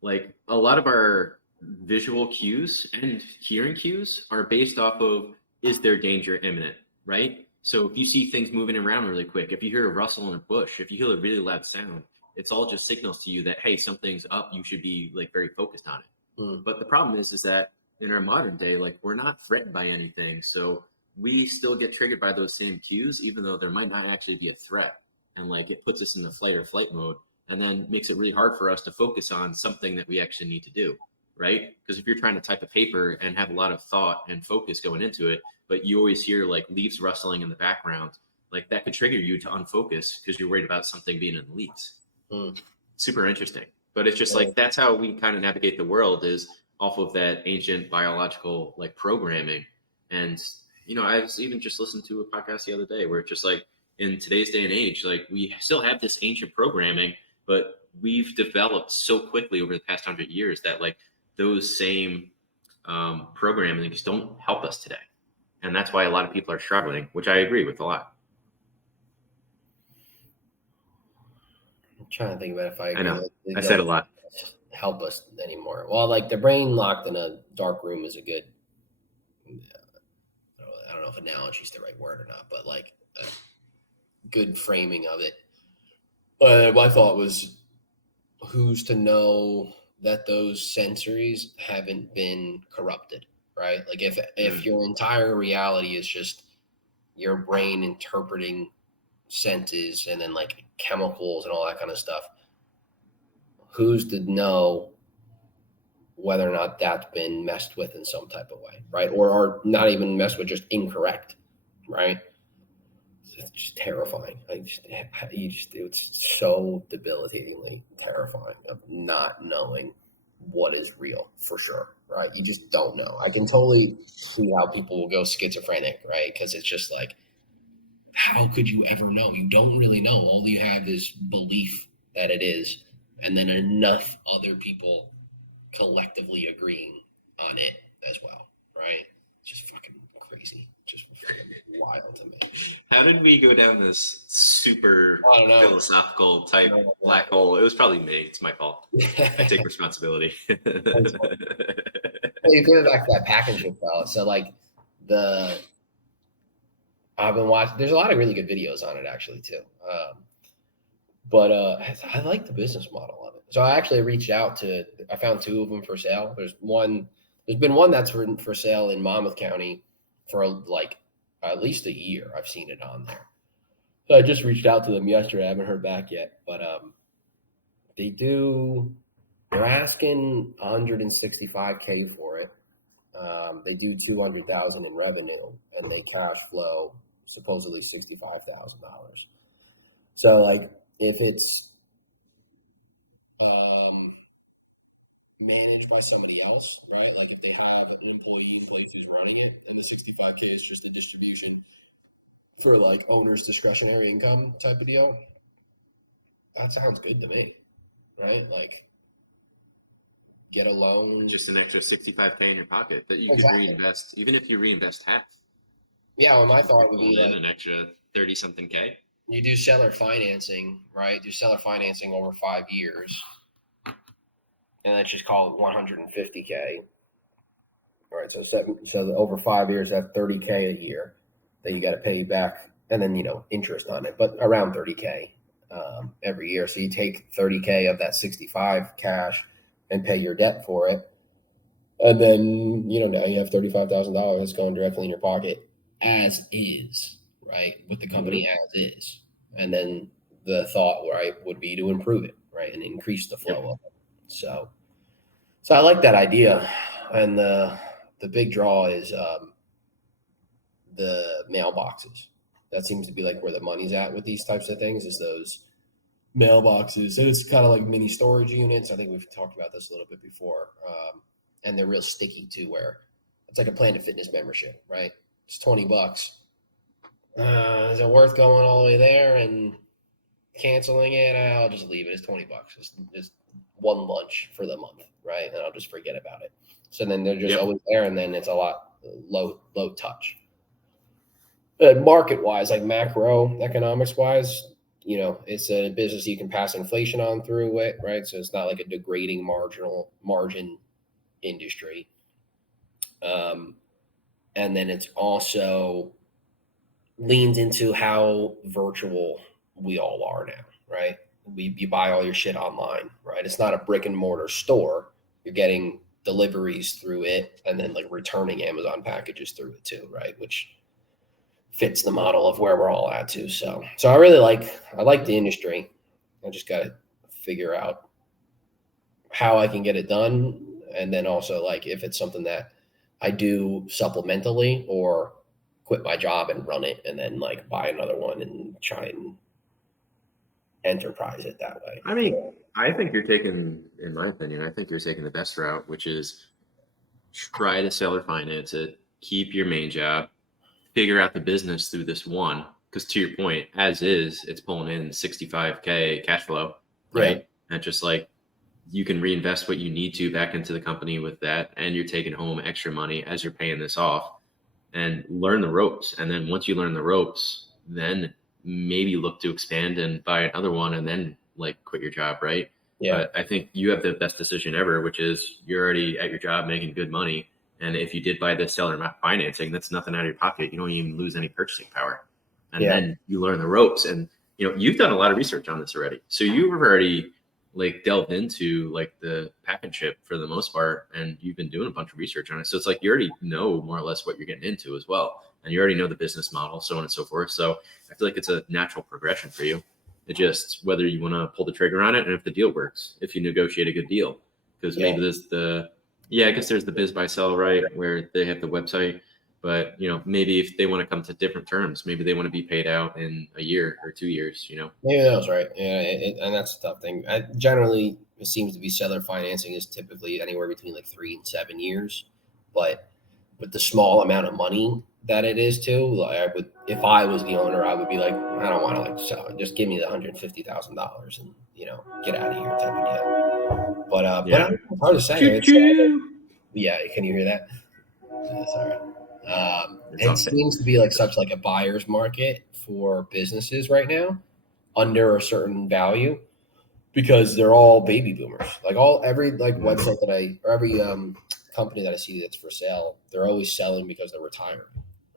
like a lot of our visual cues and hearing cues are based off of, is there danger imminent, right? So if you see things moving around really quick, if you hear a rustle in a bush, if you hear a really loud sound, it's all just signals to you that, hey, something's up. You should be like very focused on it. But the problem is that in our modern day, like we're not threatened by anything. So we still get triggered by those same cues, even though there might not actually be a threat. And like it puts us in the fight or flight mode, and then makes it really hard for us to focus on something that we actually need to do, right? Because if you're trying to type a paper and have a lot of thought and focus going into it, but you always hear like leaves rustling in the background, like that could trigger you to unfocus because you're worried about something being in the leaves. Super interesting. But it's just like, that's how we kind of navigate the world, is off of that ancient biological like programming. And, I was even just listened to a podcast the other day where it's just like, in today's day and age, like we still have this ancient programming, but we've developed so quickly over the past 100 years that like those same programming just don't help us today. And that's why a lot of people are struggling, which I agree with a lot. I'm trying to think about if I agree. I know. I said a lot. Help us anymore. Well, like the brain locked in a dark room is a good, I don't know if analogy is the right word or not, but like a good framing of it. But my thought was, who's to know that those sensories haven't been corrupted, right? Like if your entire reality is just your brain interpreting senses and then like chemicals and all that kind of stuff, who's to know whether or not that's been messed with in some type of way, right? Or not even messed with, just incorrect, right? It's just terrifying. It's so debilitatingly terrifying of not knowing what is real for sure, right? You just don't know. I can totally see how people will go schizophrenic, right? Because it's just like, how could you ever know? You don't really know. All you have is belief that it is, and then enough other people collectively agreeing on it as well, right? It's just fucking crazy. Just wild to me. How did we go down this super I don't know. philosophical type black hole? It was probably me. It's my fault. I take responsibility. You go back to that packaging fella. So like I've been watching. There's a lot of really good videos on it actually too. But I like the business model of it. So I actually reached out to. I found 2 of them for sale. There's been one that's for sale in Monmouth County for like at least a year. I've seen it on there. So I just reached out to them yesterday. I haven't heard back yet, but they're asking $165K for it. They do $200,000 in revenue, and they cash flow supposedly $65,000. So like if it's managed by somebody else, right? Like if they have an employee in place who's running it, and the $65K is just a distribution for like owner's discretionary income type of deal, that sounds good to me, right? Like get a loan. Just an extra $65K in your pocket that you could reinvest, even if you reinvest half. Yeah, well, my thought would be like an extra 30-something K. You do seller financing, right? Do seller financing over 5 years, and let's just call it $150K. All right, so over 5 years, that's $30K a year that you got to pay back, and then interest on it, but around $30K every year. So you take $30K of that 65 cash and pay your debt for it, and then now you have $35,000 that's going directly in your pocket as is, right? With the company as is, and then the thought, right, would be to improve it, right, and increase the flow of it. So I like that idea, and the big draw is the mailboxes. That seems to be like where the money's at with these types of things, is those mailboxes. And it's kind of like mini storage units. I think we've talked about this a little bit before, and they're real sticky too, where it's like a Planet Fitness membership, right? It's $20. Is it worth going all the way there and canceling it? I'll just leave it. It's $20. It's one lunch for the month, right? And I'll just forget about it. So then they're just always there, and then it's a lot low touch. Market wise, like macro economics wise, it's a business you can pass inflation on through it, right? So it's not like a degrading margin industry. And then it's also leans into how virtual we all are now, right? You buy all your shit online, right? It's not a brick and mortar store. You're getting deliveries through it, and then like returning Amazon packages through it too, right? Which fits the model of where we're all at too. So I really like the industry. I just got to figure out how I can get it done. And then also like if it's something that I do supplementally, or quit my job and run it and then like buy another one and try and enterprise it that way. I mean, I think you're taking the best route, which is try to seller finance it, keep your main job, figure out the business through this one. Because to your point, as is, it's pulling in $65K cash flow, right? And just like you can reinvest what you need to back into the company with that, and you're taking home extra money as you're paying this off, and learn the ropes. And then once you learn the ropes, then maybe look to expand and buy another one, and then like quit your job, right? Yeah. But I think you have the best decision ever, which is you're already at your job making good money. And if you did buy this seller financing, that's nothing out of your pocket. You don't even lose any purchasing power. And then you learn the ropes. And, you've done a lot of research on this already. So you've already like delved into like the pack and ship for the most part. And you've been doing a bunch of research on it. So it's like you already know more or less what you're getting into as well. And you already know the business model, so on and so forth. So I feel like it's a natural progression for you. It just whether you want to pull the trigger on it and if the deal works, if you negotiate a good deal. Because maybe there's I guess there's the biz buy sell, right? Where they have the website, but maybe if they want to come to different terms, maybe they want to be paid out in a year or 2 years, Maybe that was right. Yeah. And that's a tough thing. Generally, it seems to be seller financing is typically anywhere between like 3 and 7 years. But with the small amount of money that it is too, like if I was the owner, I would be like, I don't want to like sell it. Just give me the $150,000 and, get out of here type of deal. But it's hard to say. Can you hear that? Sorry. It seems to be like such like a buyer's market for businesses right now under a certain value because they're all baby boomers. Like every website that every company that I see that's for sale, they're always selling because they're retiring,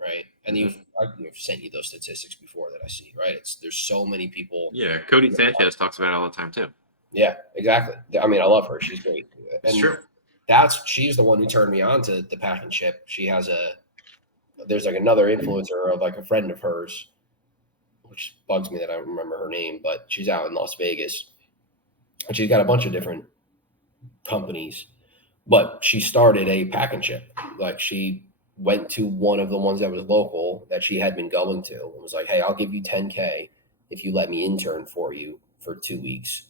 right? And I've sent you those statistics before that I see, right? There's so many people. Yeah, Cody Sanchez talks about it all the time too. Yeah, exactly. I mean, I love her. She's great. It's true. She's the one who turned me on to the pack and ship. She has there's like another influencer of like a friend of hers, which bugs me that I don't remember her name, but she's out in Las Vegas and she's got a bunch of different companies, but she started a pack and ship. Like she went to one of the ones that was local that she had been going to and was like, hey, I'll give you $10K if you let me intern for you for 2 weeks.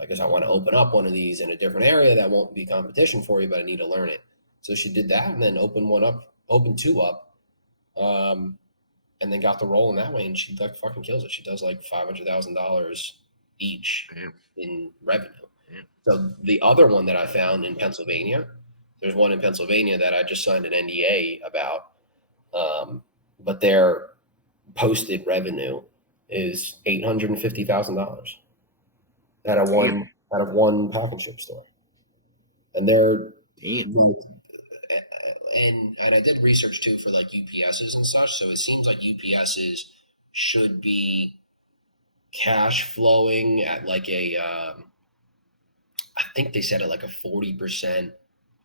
Because I want to open up one of these in a different area that won't be competition for you, but I need to learn it. So she did that and then opened 2 up, and then got the role in that way. And she like fucking kills it. She does like $500,000 each in revenue. So the other one that I found in Pennsylvania, there's one in Pennsylvania that I just signed an NDA about, but their posted revenue is $850,000 out of one pack and ship store, and they're like, and I did research too for like UPSs and such. So it seems like UPSs should be cash flowing at like I think they said at like a 40%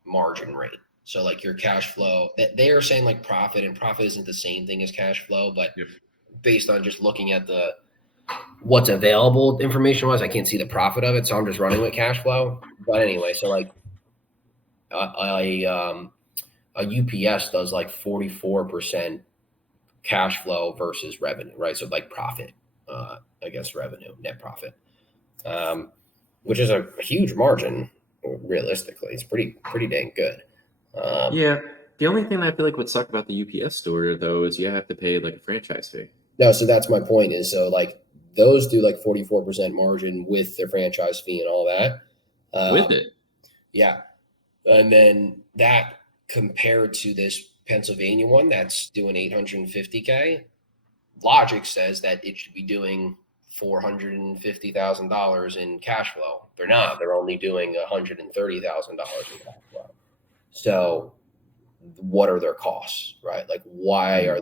margin rate. So like your cash flow, they are saying like profit, and profit isn't the same thing as cash flow, but based on just looking at what's available information wise, I can't see the profit of it. So I'm just running with cash flow. But anyway, so like a UPS does like 44% cash flow versus revenue, right? So like profit against revenue, net profit, which is a huge margin. Realistically, it's pretty dang good. The only thing that I feel like would suck about the UPS store though is you have to pay like a franchise fee. No, so that's my point. Is so like those do like 44% margin with their franchise fee and all that. With it, yeah, and then that compared to this Pennsylvania one that's doing $850K, logic says that it should be doing $450,000 in cash flow. They're not. They're only doing $130,000 in cash flow. So what are their costs, right? Like why are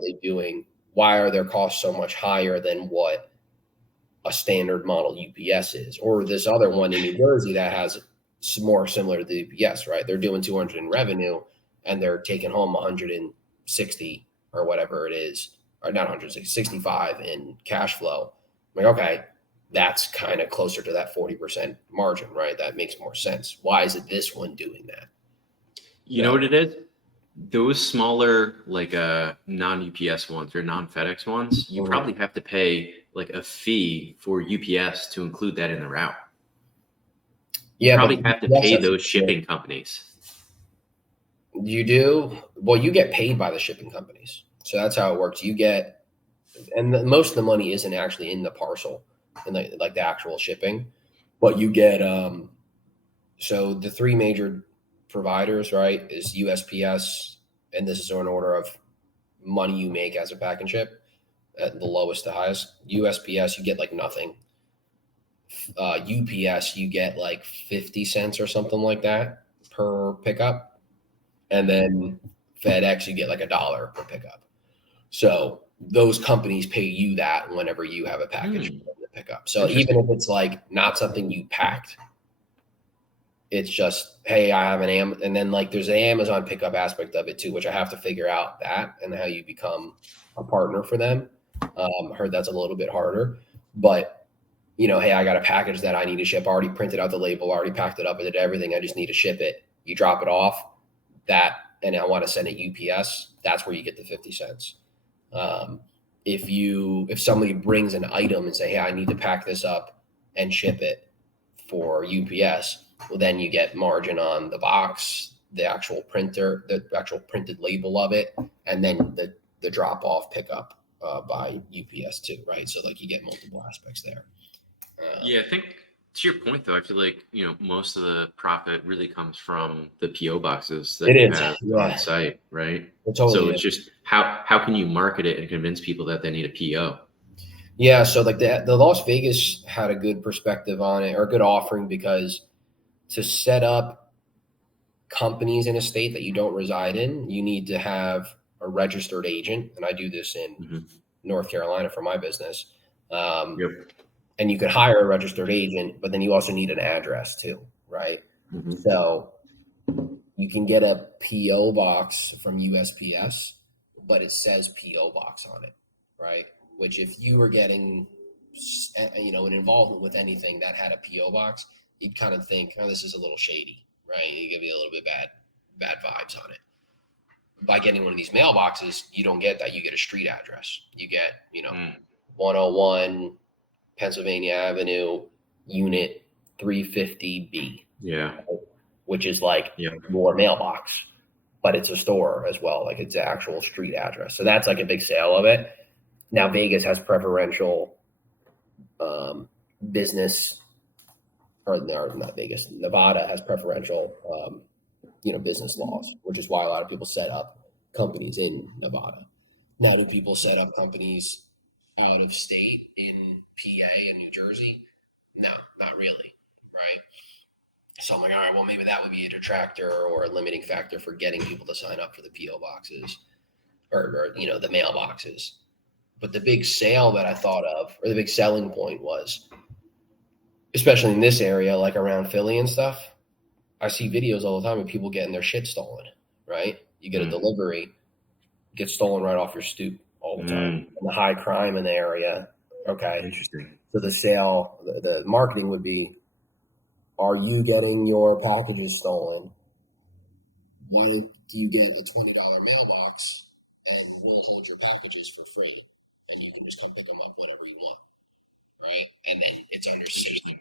their costs so much higher than what a standard model UPS is? Or this other one in New Jersey that has more similar to the UPS, right? They're doing 200 in revenue and they're taking home 160 or whatever it is, or not 160, 65 in cash flow. I'm like, okay, that's kind of closer to that 40% margin, right? That makes more sense. Why is it this one doing that? You know what it is? Those smaller, like non-UPS ones or non-FedEx ones, you probably have to pay like a fee for UPS to include that in the route. You probably have to pay those shipping companies. You do? Well, you get paid by the shipping companies. So that's how it works. You get, and most of the money isn't actually in the parcel and like the actual shipping, but you get So the three major providers, right, is USPS, and this is in order of money you make as a pack and ship at the lowest to highest. USPS, you get like nothing. UPS, you get like 50 cents or something like that per pickup. And then FedEx, you get like $1 per pickup. So those companies pay you that whenever you have a package to pick up. So even if it's like not something you packed, it's just, hey, I have and then like there's an Amazon pickup aspect of it too, which I have to figure out that and how you become a partner for them. I heard that's a little bit harder, but hey, I got a package that I need to ship. I already printed out the label, already packed it up, I did everything. I just need to ship it. You drop it off and I want to send it UPS. That's where you get the 50 cents. If somebody brings an item and say, hey, I need to pack this up and ship it for UPS, well, then you get margin on the box, the actual printer, the actual printed label of it, and then the drop off pickup by UPS too, right? So like you get multiple aspects there. Yeah, I think to your point though, I feel like most of the profit really comes from the PO boxes that you have on site, right? So it's just how can you market it and convince people that they need a PO? Yeah, so like the Las Vegas had a good perspective on it, or a good offering, because to set up companies in a state that you don't reside in, you need to have a registered agent. And I do this in North Carolina for my business. And you could hire a registered agent, but then you also need an address too, right? So you can get a PO box from USPS, but it says PO box on it, right? Which if you were getting, an involvement with anything that had a PO box, you'd kind of think, oh, this is a little shady, right? You give you a little bit bad vibes on it. By getting one of these mailboxes, you don't get that. You get a street address. You get, 101 Pennsylvania Avenue, Unit 350B. Yeah. Which is like your mailbox, but it's a store as well. Like it's the actual street address. So that's like a big sale of it. Now Vegas has preferential business, or not Vegas, Nevada has preferential, business laws, which is why a lot of people set up companies in Nevada. Now, do people set up companies out of state in PA and New Jersey? No, not really, right? So I'm like, all right, well, maybe that would be a detractor or a limiting factor for getting people to sign up for the PO boxes or the mailboxes. But the big sale that I thought of, or the big selling point was, especially in this area, like around Philly and stuff, I see videos all the time of people getting their shit stolen, right? You get a delivery, get stolen right off your stoop all the time. And the high crime in the area, okay. Interesting. So the sale, the marketing would be, are you getting your packages stolen? Why don't you get a $20 mailbox and we'll hold your packages for free? And you can just come pick them up whenever you want, right? And then it's under system,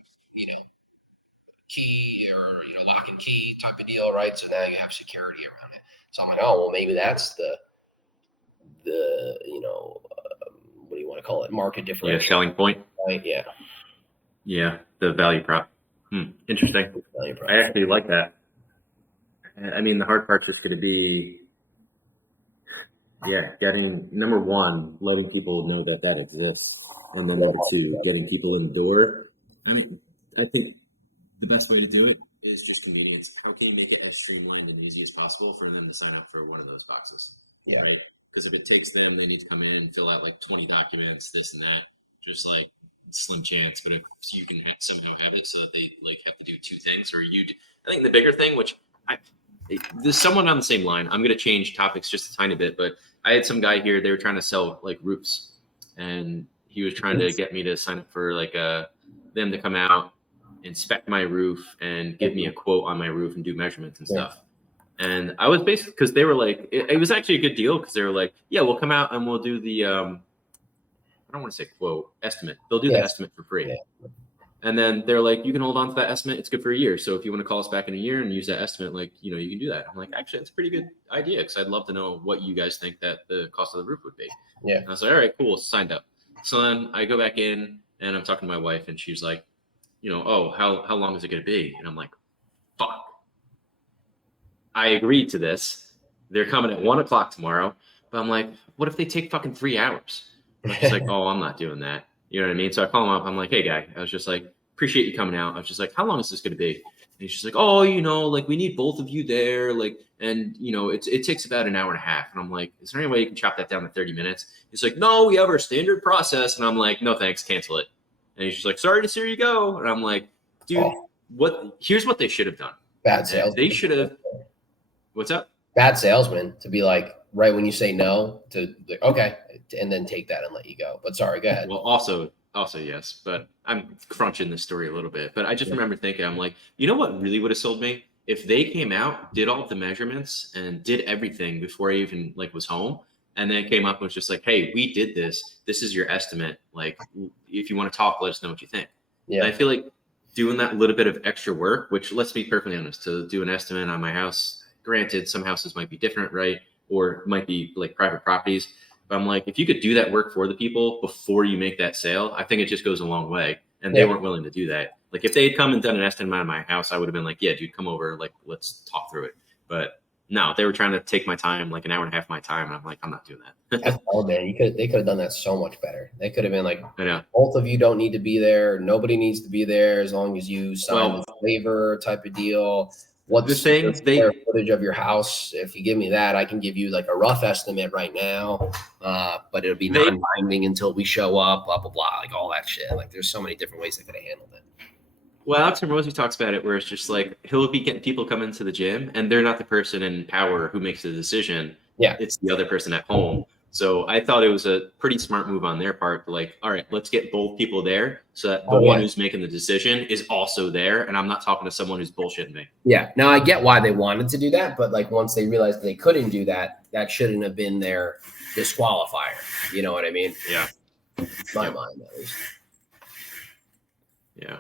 key or, lock and key type of deal, right? So now you have security around it. So I'm like, oh, well, maybe that's the what do you want to call it? Market differential. Yeah, selling point. Right? Yeah. Yeah, the value prop. Interesting. I actually like that. I mean, the hard part's just going to be, getting, number one, letting people know that exists. And then number two, getting people in the door. I mean, I think the best way to do it is just convenience. How can you make it as streamlined and easy as possible for them to sign up for one of those boxes? Yeah. Right? Because if it takes them, they need to come in, fill out like 20 documents, this and that, just like slim chance. But if you can somehow have it so that they like have to do two things, or I think the bigger thing, which there's someone on the same line. I'm going to change topics just a tiny bit, but I had some guy here. They were trying to sell like roofs, and he was trying to get me to sign up for like them to come out, inspect my roof, and give me a quote on my roof and do measurements and stuff. And I was basically, because they were like, it was actually a good deal, because they were like, yeah, we'll come out and we'll do the I don't want to say quote, estimate. They'll do the estimate for free. Yeah. And then they're like, you can hold on to that estimate. It's good for a year. So if you want to call us back in a year and use that estimate, like, you can do that. I'm like, actually, it's a pretty good idea, because I'd love to know what you guys think that the cost of the roof would be. Yeah. And I was like, all right, cool. Signed up. So then I go back in and I'm talking to my wife, and she's like, oh, how long is it going to be? And I'm like, I agreed to this. They're coming at 1 o'clock tomorrow. But I'm like, what if they take fucking 3 hours? I'm just like, oh, I'm not doing that. You know what I mean? So I call him up. I'm like, hey, guy. I was just like, appreciate you coming out. I was just like, how long is this going to be? And he's just like, oh, like we need both of you there. Like, and it takes about an hour and a half. And I'm like, is there any way you can chop that down to 30 minutes? He's like, no, we have our standard process. And I'm like, no, thanks. Cancel it. And he's just like, sorry to see you go. And I'm like, dude, here's what they should have done. Bad sales. They should have. What's up? Bad salesman to be like, right when you say no, to like, okay, and then take that and let you go. But sorry, go ahead. Well, also yes, but I'm crunching this story a little bit. But I just remember thinking, I'm like, you know what really would have sold me? If they came out, did all of the measurements and did everything before I even was home, and then came up and was just like, hey, we did this. This is your estimate. Like, if you want to talk, let us know what you think. Yeah. And I feel like doing that little bit of extra work, which, let's be perfectly honest, to do an estimate on my house, granted, some houses might be different, right? Or might be like private properties. But I'm like, if you could do that work for the people before you make that sale, I think it just goes a long way. And they weren't willing to do that. Like, if they had come and done an estimate on my house, I would have been like, yeah, dude, come over. Like, let's talk through it. But no, they were trying to take my time, like an hour and a half of my time. And I'm like, I'm not doing that. Oh man, they could have done that so much better. They could have been like, I know. Both of you don't need to be there. Nobody needs to be there as long as you sign the waiver type of deal. What's the square footage of your house? If you give me that, I can give you like a rough estimate right now, but it'll be non-binding until we show up, blah, blah, blah, like all that shit. Like, there's so many different ways they could have handled it. Well, Alex Hermozi talks about it where it's just like he'll be getting people come into the gym and they're not the person in power who makes the decision. Yeah. It's the other person at home. So I thought it was a pretty smart move on their part. Like, all right, let's get both people there so that the one who's making the decision is also there. And I'm not talking to someone who's bullshitting me. Yeah. Now I get why they wanted to do that. But like, once they realized they couldn't do that, that shouldn't have been their disqualifier. You know what I mean? Yeah. My mind, at least. Yeah.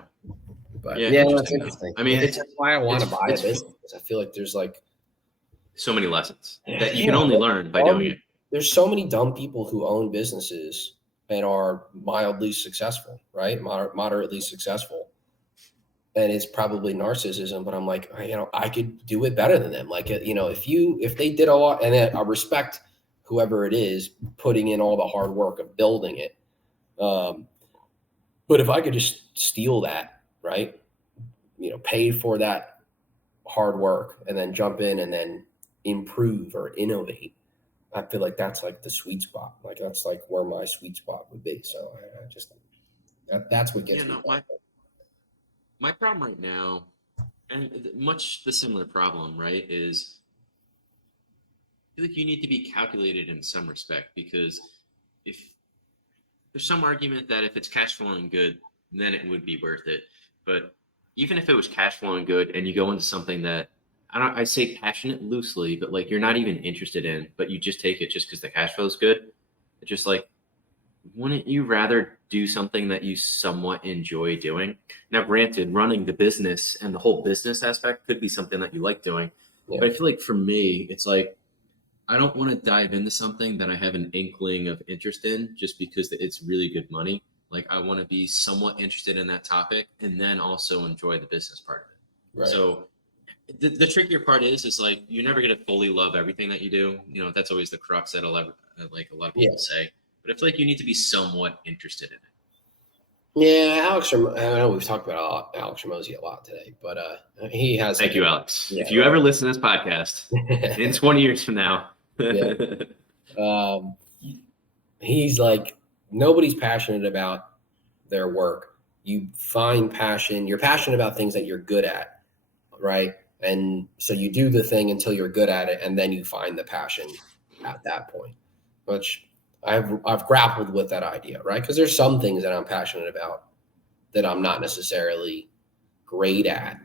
But yeah, that's interesting. I mean, that's why I want to buy a business. I feel like there's like so many lessons that you can only learn by doing it. There's so many dumb people who own businesses and are mildly successful, right? Moderately successful. And it's probably narcissism, but I'm like, I could do it better than them. Like, if they did a lot, and I respect whoever it is putting in all the hard work of building it. But if I could just steal that, right? Pay for that hard work and then jump in and then improve or innovate. I feel like that's like the sweet spot. Like, that's like where my sweet spot would be. So I just, that's what gets me. My problem right now, and much the similar problem, right, is I feel like you need to be calculated in some respect, because if there's some argument that if it's cash flowing good, then it would be worth it. But even if it was cash flowing good and you go into something that I say passionate loosely, but like you're not even interested in, but you just take it just because the cash flow is good. It's just like, wouldn't you rather do something that you somewhat enjoy doing? Now, granted, running the business and the whole business aspect could be something that you like doing. Yeah. But I feel like for me, it's like, I don't want to dive into something that I have an inkling of interest in just because it's really good money. Like, I want to be somewhat interested in that topic and then also enjoy the business part of it. Right. So the trickier part is like, you're never going to fully love everything that you do. That's always the crux that a lot of people say. But I feel like you need to be somewhat interested in it. Yeah, I know we've talked about Alex Hermozi a lot today, but he has. Thank you, Alex. Yeah, if you ever listen to this podcast in 20 years from now. He's like, nobody's passionate about their work. You find passion. You're passionate about things that you're good at, right? And so you do the thing until you're good at it, and then you find the passion at that point, which I've grappled with that idea, right? Because there's some things that I'm passionate about that I'm not necessarily great at,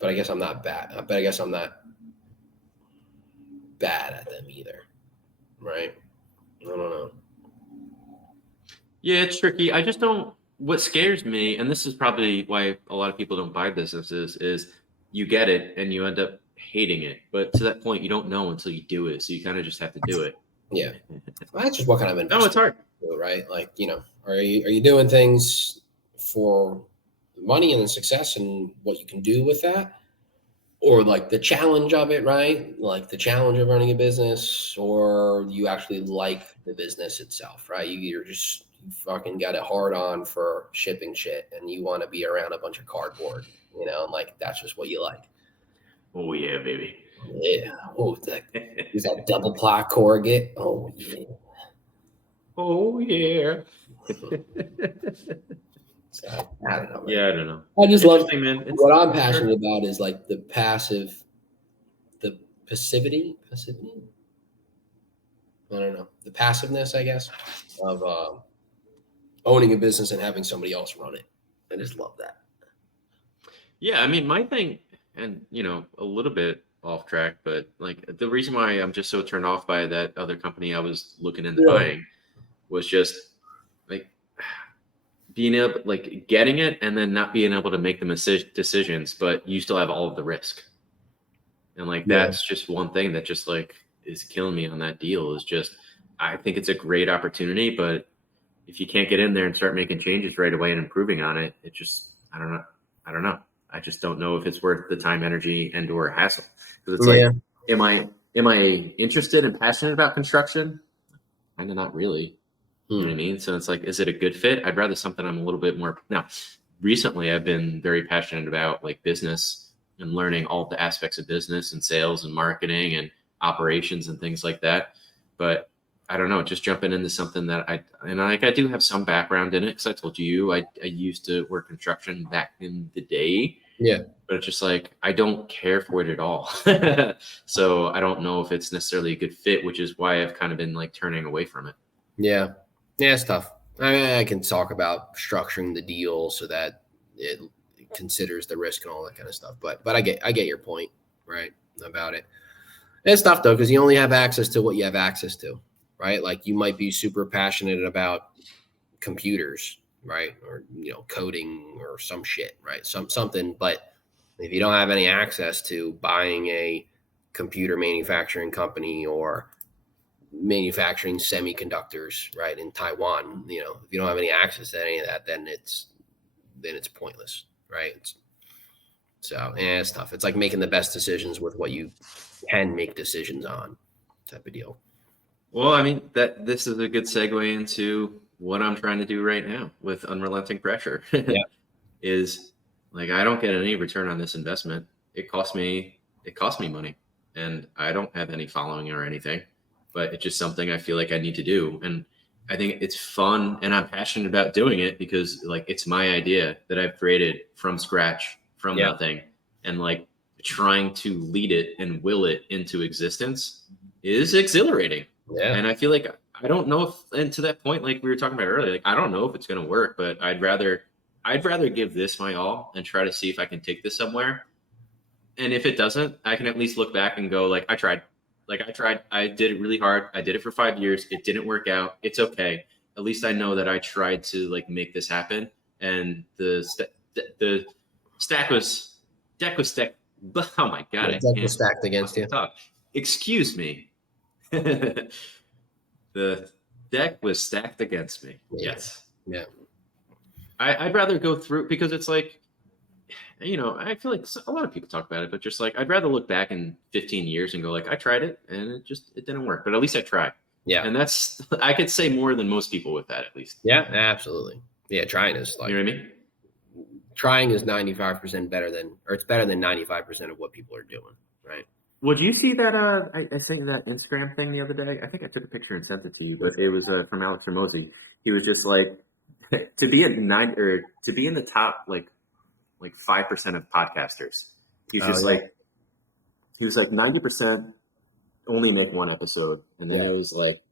but I guess I'm not bad. But I guess I'm not bad at them either, right? I don't know. Yeah, it's tricky. I just don't. What scares me, and this is probably why a lot of people don't buy businesses, is you get it and you end up hating it. But to that point, you don't know until you do it. So you kind of just have to do it. Yeah. Well, that's just what kind of investment. No, it's hard. Right? Like, are you doing things for money and success and what you can do with that? or like the challenge of it, right? Like the challenge of running a business, or you actually like the business itself, right? You fucking got it hard on for shipping shit and you want to be around a bunch of cardboard, and like that's just what you like. Oh yeah, baby. Yeah. Oh, is that double ply corrugate? Oh yeah. Oh yeah. So, I don't know, man. Yeah, I don't know. I just love, man. what I'm passionate about is like the passivity. I don't know, the passiveness, I guess, of owning a business and having somebody else run it. I just love that. Yeah, I mean, my thing, and a little bit off track, but like the reason why I'm just so turned off by that other company I was looking into buying was just like being able, like getting it and then not being able to make the decisions, but you still have all of the risk. And like that's just one thing that just like is killing me on that deal is just I think it's a great opportunity, but if you can't get in there and start making changes right away and improving on it, it just I don't know. I just don't know if it's worth the time, energy, and or hassle. Because it's like, am I interested and passionate about construction? Kind of not really. You know what I mean? So it's like, is it a good fit? I'd rather something I'm a little bit more. Now, recently I've been very passionate about like business and learning all the aspects of business and sales and marketing and operations and things like that. But I don't know, just jumping into something that I do have some background in it because I told you I used to work construction back in the day. Yeah. But it's just like I don't care for it at all. So I don't know if it's necessarily a good fit, which is why I've kind of been like turning away from it. Yeah. Yeah, it's tough. I mean, I can talk about structuring the deal so that it considers the risk and all that kind of stuff. But I get your point, right, about it. It's tough though, because you only have access to what you have access to, right? Like you might be super passionate about computers, right? Or, coding or some shit, right? Something, but if you don't have any access to buying a computer manufacturing company or manufacturing semiconductors, right, in Taiwan, if you don't have any access to any of that, then it's pointless, right? So it's tough. It's like making the best decisions with what you can make decisions on, type of deal. Well, I mean, this is a good segue into what I'm trying to do right now with unrelenting pressure. Is like I don't get any return on this investment. It cost me money, and I don't have any following or anything. But it's just something I feel like I need to do. And I think it's fun and I'm passionate about doing it because like it's my idea that I've created from scratch, from nothing. And like trying to lead it and will it into existence is exhilarating. Yeah. And I feel like I don't know if, and to that point, like we were talking about earlier, like I don't know if it's going to work, but I'd rather give this my all and try to see if I can take this somewhere. And if it doesn't, I can at least look back and go like, I tried. I did it really hard. I did it for 5 years. It didn't work out. It's okay. At least I know that I tried to like make this happen. And the deck was stacked. Oh my God. The deck was stacked against you. Excuse me. The deck was stacked against me. Yeah. Yes. Yeah. I'd rather go through because it's like, I feel like a lot of people talk about it, but just like, I'd rather look back in 15 years and go like, I tried it and it didn't work, but at least I tried. Yeah. And I could say more than most people with that, at least. Yeah, absolutely. Yeah. Trying is like, you know what I mean? Trying is 95% better than, or it's better than 95% of what people are doing. Right. Would you see that? I think that Instagram thing the other day, I think I took a picture and sent it to you, but it was from Alex Hermozi. He was just like, to be in the top, like 5% of podcasters. He was he was like 90% only make one episode. And then it was like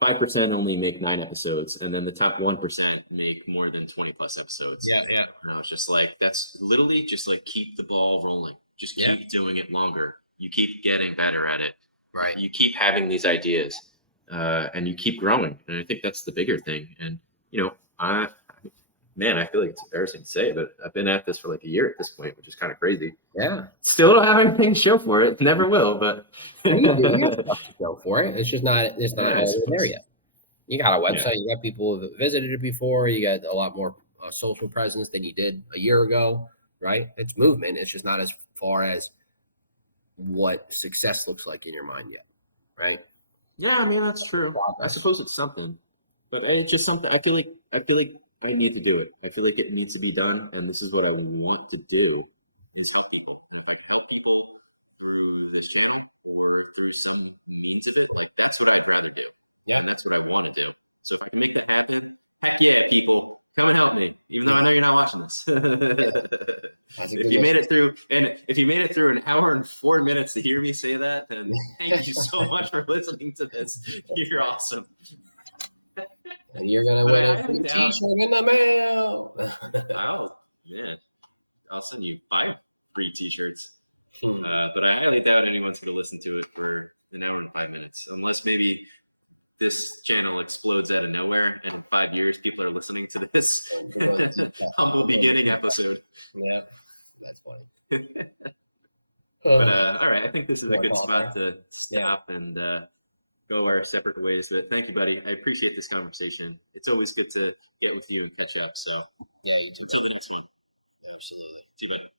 5% only make 9 episodes. And then the top 1% make more than 20 plus episodes. Yeah. Yeah. And I was just like, that's literally just like, keep the ball rolling. Just keep doing it longer. You keep getting better at it. Right. You keep having these ideas and you keep growing. And I think that's the bigger thing. And, I feel like it's embarrassing to say, but I've been at this for like a year at this point, which is kind of crazy. Yeah. Still don't have anything to show for it. Never will, but you have stuff to show for it. It's not there yet. You got a website. You got people who visited it before. You got a lot more social presence than you did a year ago, right? It's movement. It's just not as far as what success looks like in your mind yet, right? Yeah, I mean, that's true. I suppose it's something, but it's just something. I feel like I need to do it. I feel like it needs to be done, and this is what I want to do: is help people. And if I can help people through this channel or through some means of it, like that's what I'd rather do. Yeah, that's what I want to do. So if I can make that happen, heck yeah, people, come help me. Even though you're not watching this. If you made it through an hour and 4 minutes to hear me say that, then thank you so much for listening to this. You're awesome. And you're going to I'll send you 5 free t-shirts. But I highly doubt anyone's going to listen to it for an hour and 5 minutes, unless maybe this channel explodes out of nowhere and in 5 years people are listening to this. That's a humble beginning episode. Yeah, that's funny. But all right, I think this is a good spot to stop and go our separate ways. So thank you, buddy. I appreciate this conversation. It's always good to get with you and catch up. So yeah, you too. Until the next one. Absolutely. See you later.